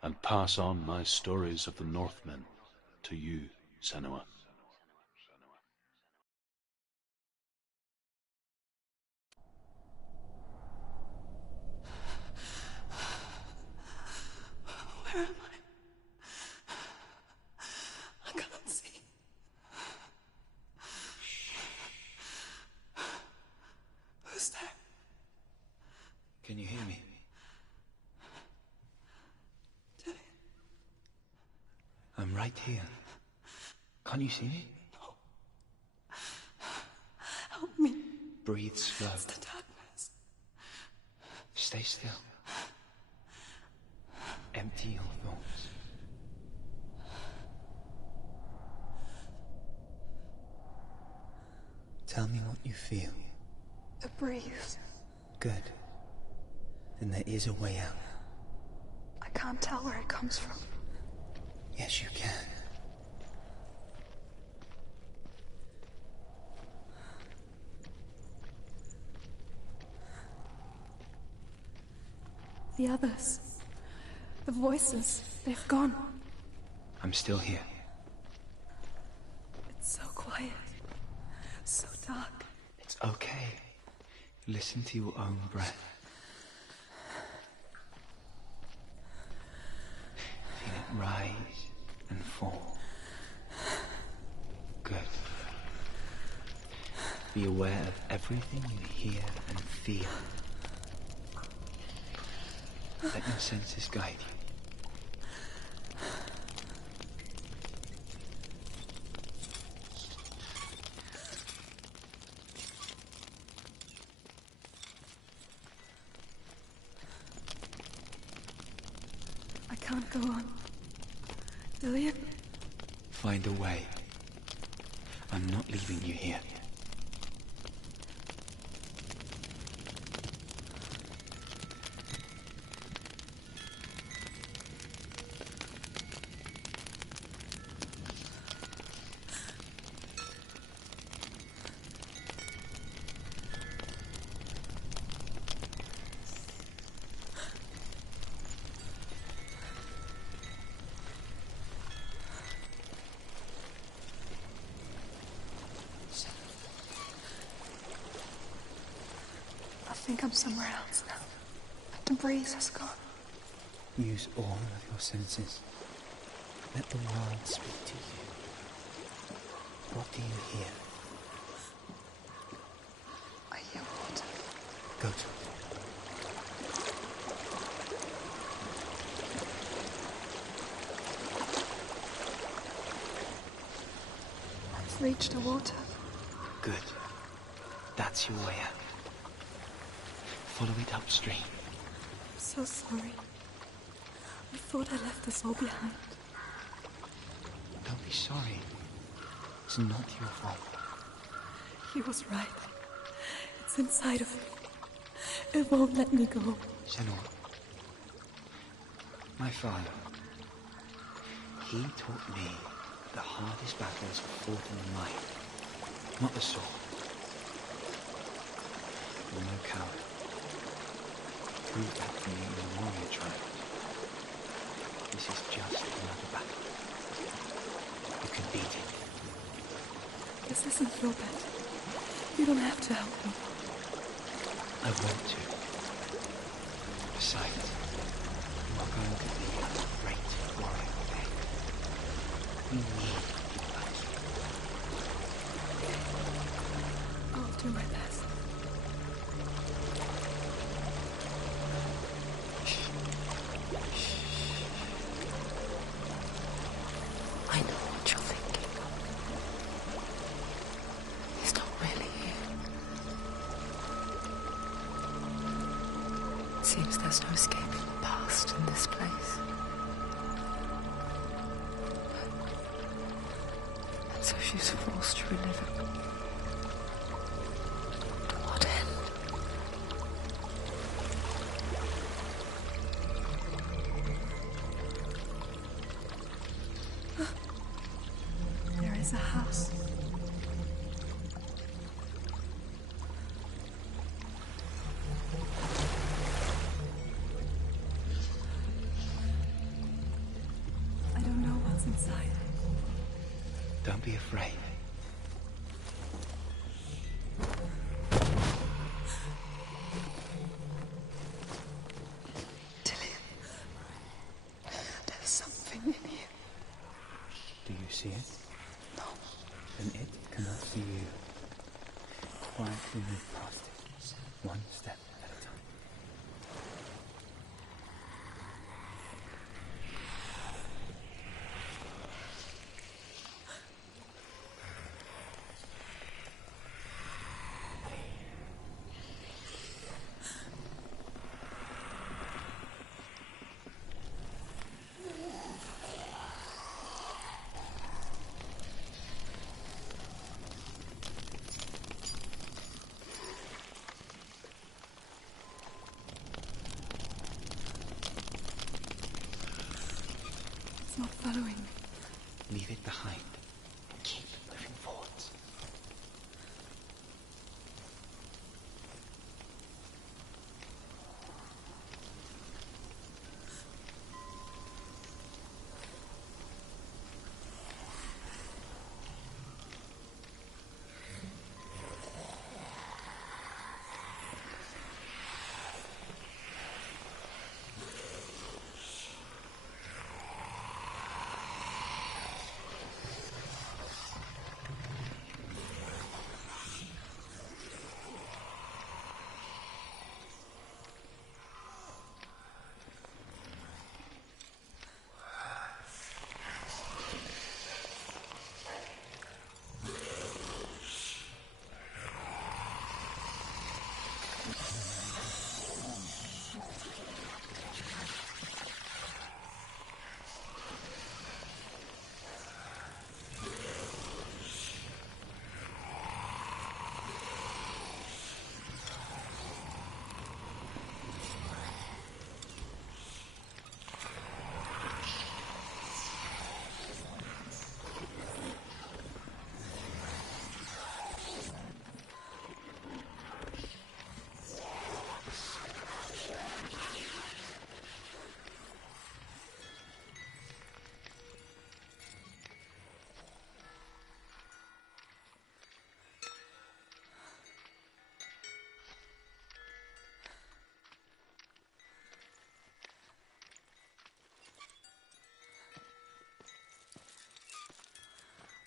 and pass on my stories of the Northmen to you, Senua. Where am I? I can't see. Who's there? Can you hear me? Dillian. I'm right here. Can't you see me? No. Help me. Breathe slow. It's the darkness. Stay still. Empty your thoughts. Tell me what you feel. The breeze. Good. Then there is a way out. I can't tell where it comes from. Yes, you can. The others. The voices. They've gone. I'm still here. It's so quiet. So dark. It's okay. Listen to your own breath. Feel it rise and fall. Good. Be aware of everything you hear and feel. Let your senses guide you. I can't go on. Dillian? Find a way. I'm not leaving you here. I think I'm somewhere else now. The breeze has gone. Use all of your senses. Let the world speak to you. What do you hear? I hear water. Go to it. I've reached the water. Good. That's your way out. Follow it upstream. I'm so sorry. I thought I left us all behind. Don't be sorry. It's not your fault. He was right. It's inside of me. It won't let me go. Senor, my father, he taught me the hardest battles are fought in the mind, not the sword. You're no coward. Prove that to me in the warrior tribe. This is just another battle. You can beat it. This isn't your battle. You don't have to help me. I want to. Besides, you are going to be a great warrior one day. We need people like you. I'll do my best. I know what you're thinking. He's not really here. It seems there's no escaping the past in this place. And so she's forced to relive it. To what end? There is a house. I don't know what's inside. Don't be afraid. Tilly, there's something in here. Do you see it? No. Then it cannot see you. Quietly move past it, one step at a time. It's not following me. Leave it behind and keep moving forwards.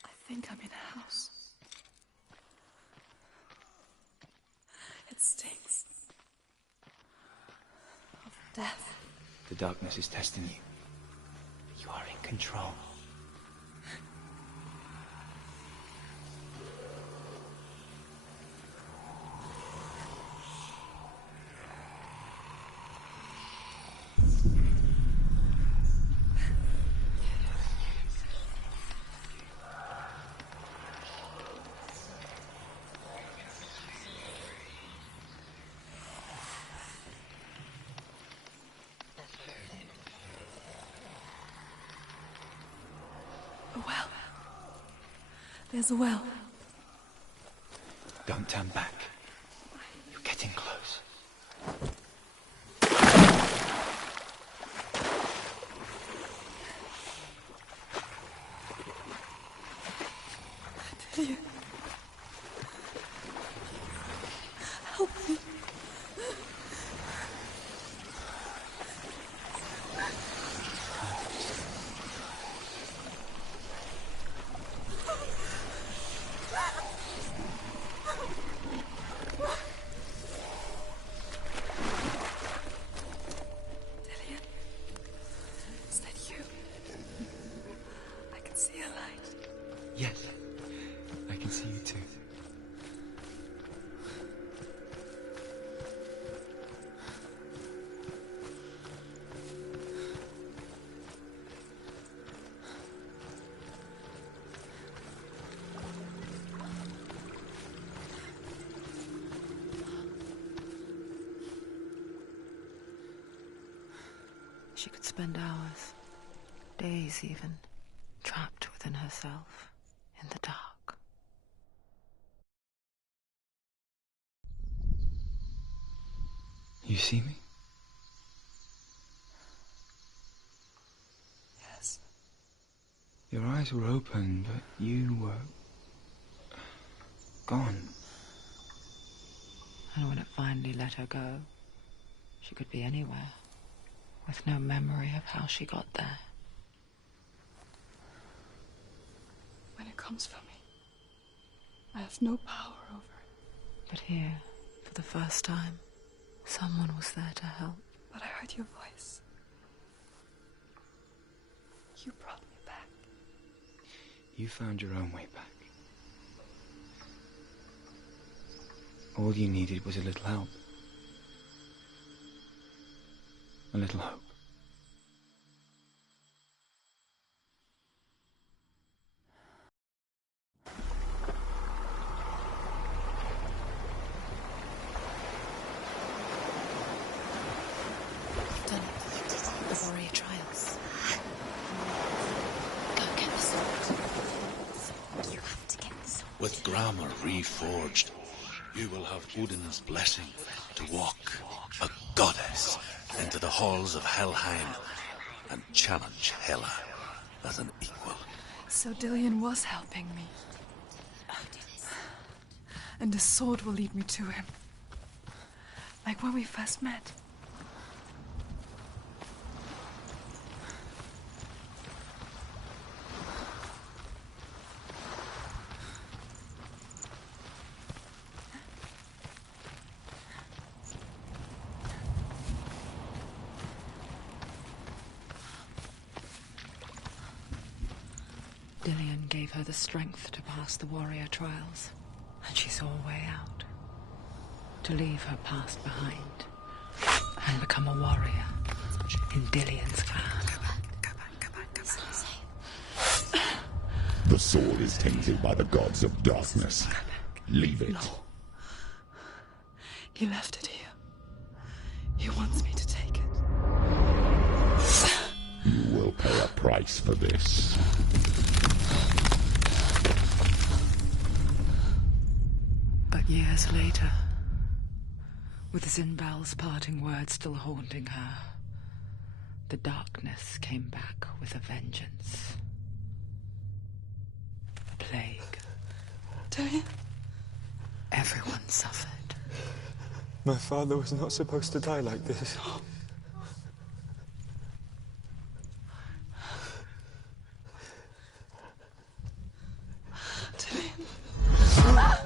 I think I'm in a house. darkness is testing you. You are in control. A well. There's a well. Don't turn back. You're getting close. Dillian. Help me. Dillian. Is that you? I can see a light. Yes, I can see you too. She could spend hours, days even, trapped within herself, in the dark. You see me? Yes. Your eyes were open, but you were gone. And when it finally let her go, she could be anywhere, with no memory of how she got there. When it comes for me, I have no power over it. But here, for the first time, someone was there to help. But I heard your voice. You brought me back. You found your own way back. All you needed was a little help. A little hope. You've done it. The warrior trials. Go get the sword. You have to get the sword. With grammar reforged, you will have Odin's blessing to walk, a goddess, into the halls of Helheim and challenge Hela as an equal. So Dillian was helping me. And the sword will lead me to him. Like when we first met. Dillian gave her the strength to pass the warrior trials, and she saw a way out. To leave her past behind and become a warrior in Dillian's clan. The sword is tainted by the gods of darkness. Leave it. No. He left it here. He wants me to take it. You will pay a price for this. But years later, with Zinbal's parting words still haunting her, the darkness came back with a vengeance. A plague. Dillian? Everyone suffered. My father was not supposed to die like this.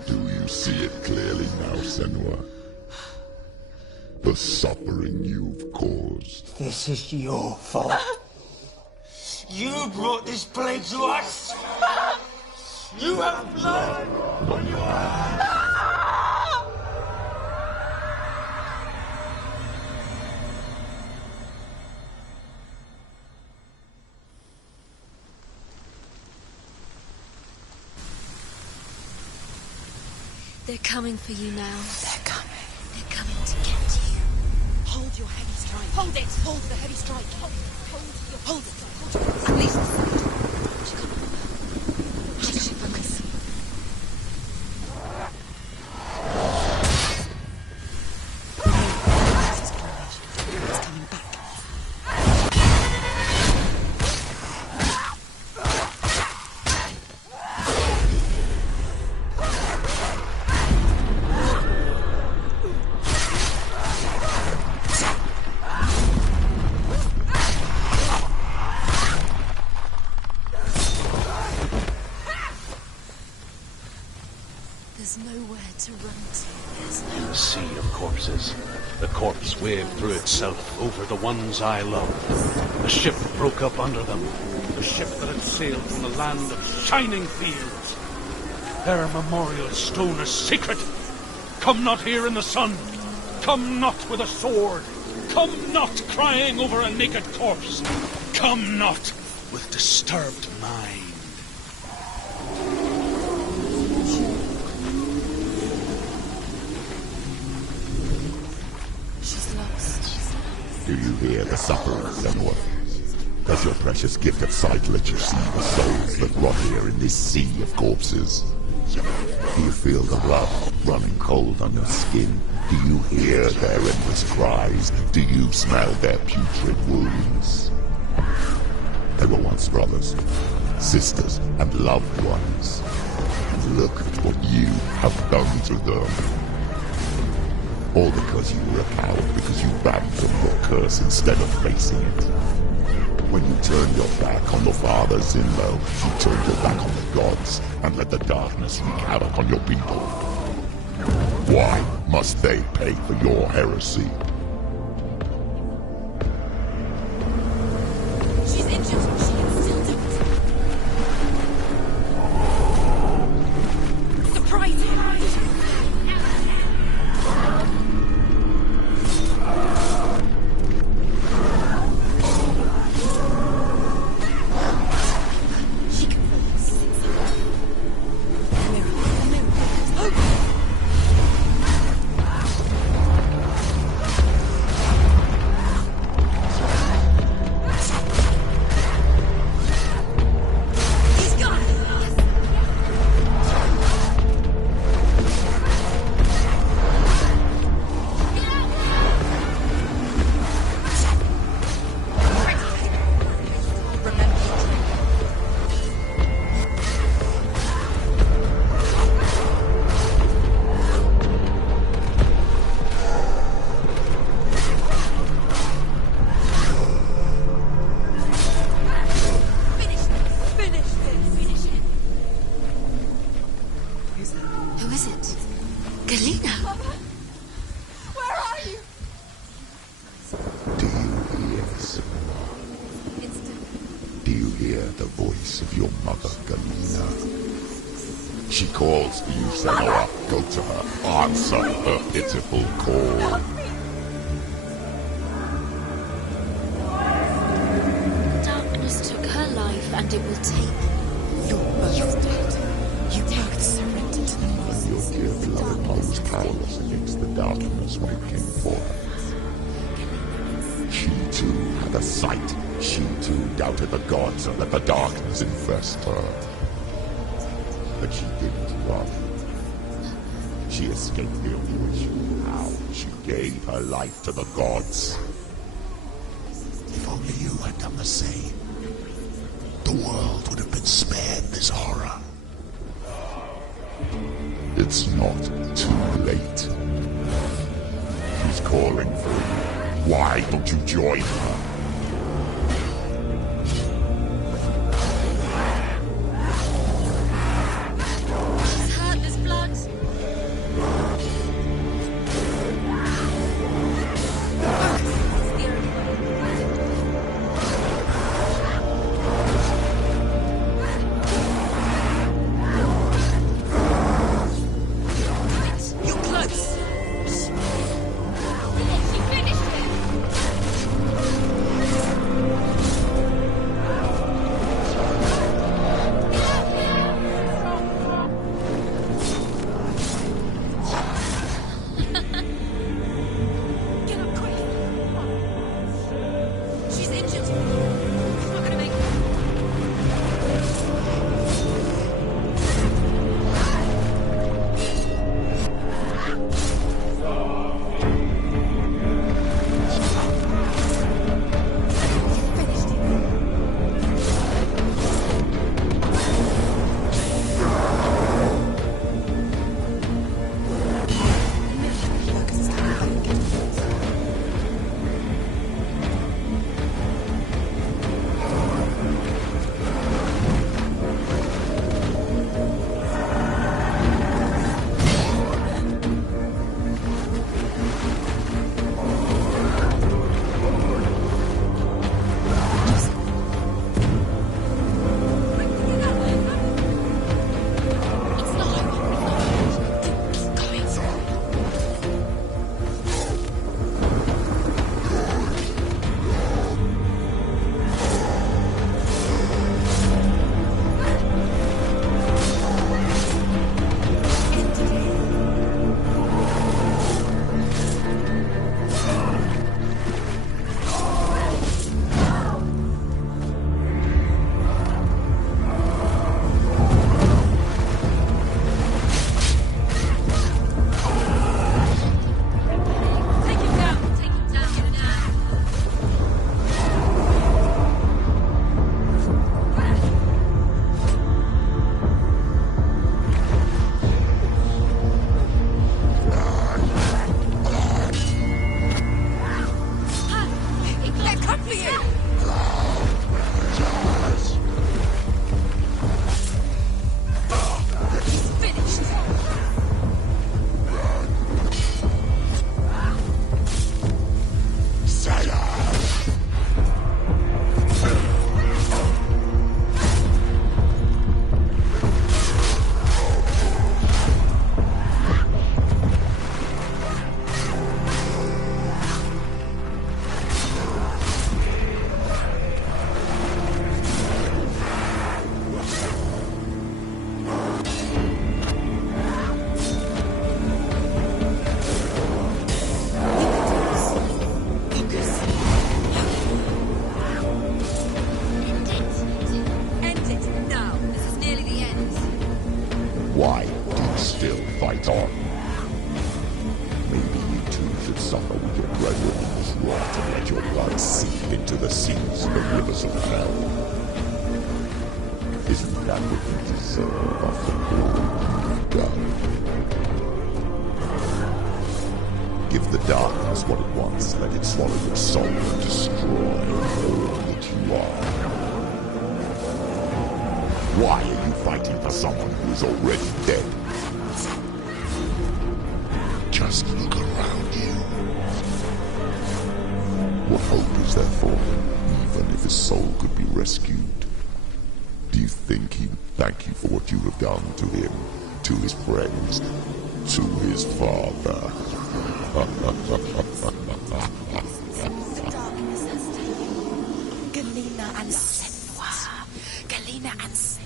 Do you see it clearly now, Senua? The the suffering you've caused. This is your fault. You brought this plague to us. You have blood on your hands. They're coming for you now. They're coming. They're coming to get you. Hold your heavy strike. Hold it! Hold the heavy strike. Hold Hold it. At least. Just focus. It's coming back. There's nowhere to run to. There's no... A sea of corpses. The corpse waved through itself over the ones I love. A ship broke up under them. A ship that had sailed from the land of shining fields. Their memorial stone is sacred. Come not here in the sun. Come not with a sword. Come not crying over a naked corpse. Come not with disturbed mind. She's lost. Do you hear the suffering, Senua? Does your precious gift of sight let you see the souls that rot here in this sea of corpses? Do you feel the blood running cold on your skin? Do you hear their endless cries? Do you smell their putrid wounds? They were once brothers, sisters, and loved ones. And look at what you have done to them. All because you were a coward, because you abandoned your curse instead of facing it. When you turned your back on the fathers in law, you turned your back on the gods, and let the darkness wreak havoc on your people. Why must they pay for your heresy? She's injured. She can still do it. Surprise him! She calls for you, Senua. Go to her. Answer her pitiful call. Darkness took her life, and it will take your dead. You both surrendered to the voices. Your dear beloved mother was powerless against the darkness when it came for her. She too had a sight. She too doubted the gods and let the darkness infest her. But she didn't run. She escaped the only way she knew how. She gave her life to the gods. If only you had done the same, the world would have been spared this horror. It's not too late. She's calling for you. Why don't you join her? Why do you still fight on? Maybe you too should suffer with your brethren and try to let your blood seep into the seas of the rivers of hell. Isn't that what you deserve after all you've done? Give the darkness what it wants, let it swallow your soul and destroy all that you are. Why are you fighting for someone who is already dead? Just look around you. What hope is there for him, even if his soul could be rescued? Do you think he'd thank you for what you have done to him, to his friends, to his father? The darkness has taken Galena and Senua. Galena and Senua.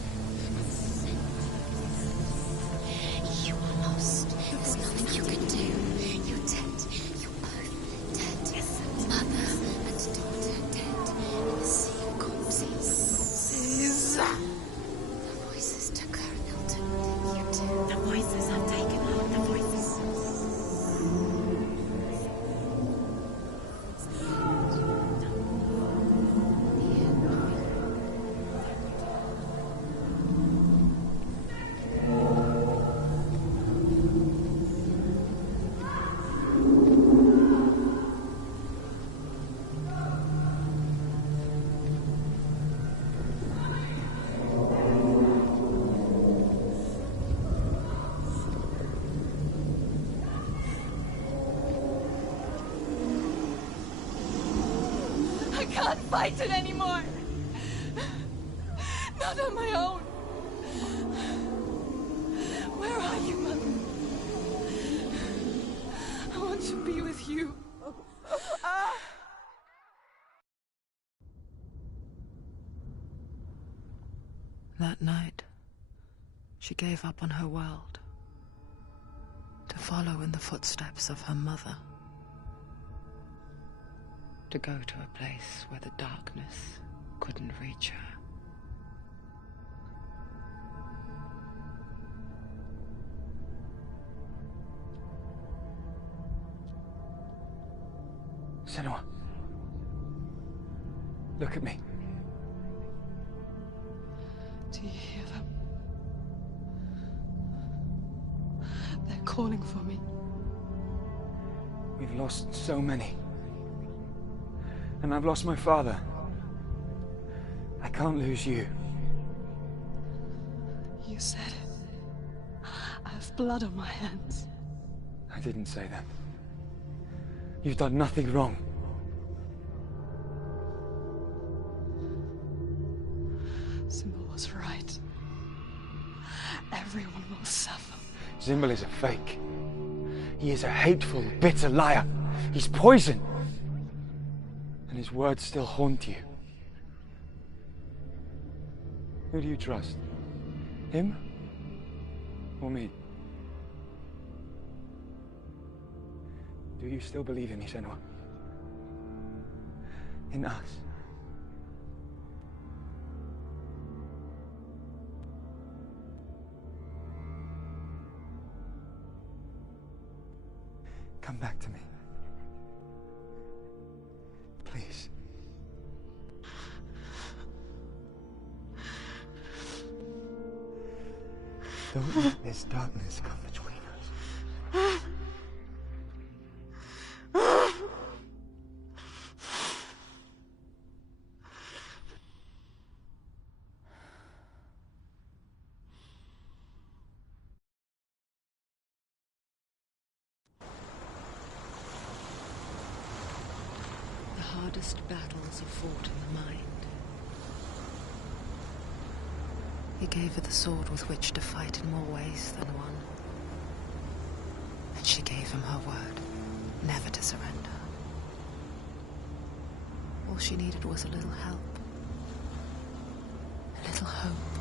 You are lost. There's nothing you can do. You're dead. You're both dead. Mother and daughter dead in the sea of corpses. The voices took her and they'll take you too. The voices have taken her. The voices. I can't fight it anymore. Not on my own. Where are you, Mother? I want to be with you. That night, she gave up on her world to follow in the footsteps of her mother. To go to a place where the darkness couldn't reach her. Senua, look at me. Do you hear them? They're calling for me. We've lost so many. And I've lost my father. I can't lose you. You said it. I have blood on my hands. I didn't say that. You've done nothing wrong. Symbol was right. Everyone will suffer. Zimbel is a fake. He is a hateful, bitter liar. He's poison. And his words still haunt you. Who do you trust? Him? Or me? Do you still believe in me, Senua? In us? Come back to me. Please. Don't let this darkness come between us. The hardest battles are fought in the mind. He gave her the sword with which to fight in more ways than one. And she gave him her word, never to surrender. All she needed was a little help, a little hope.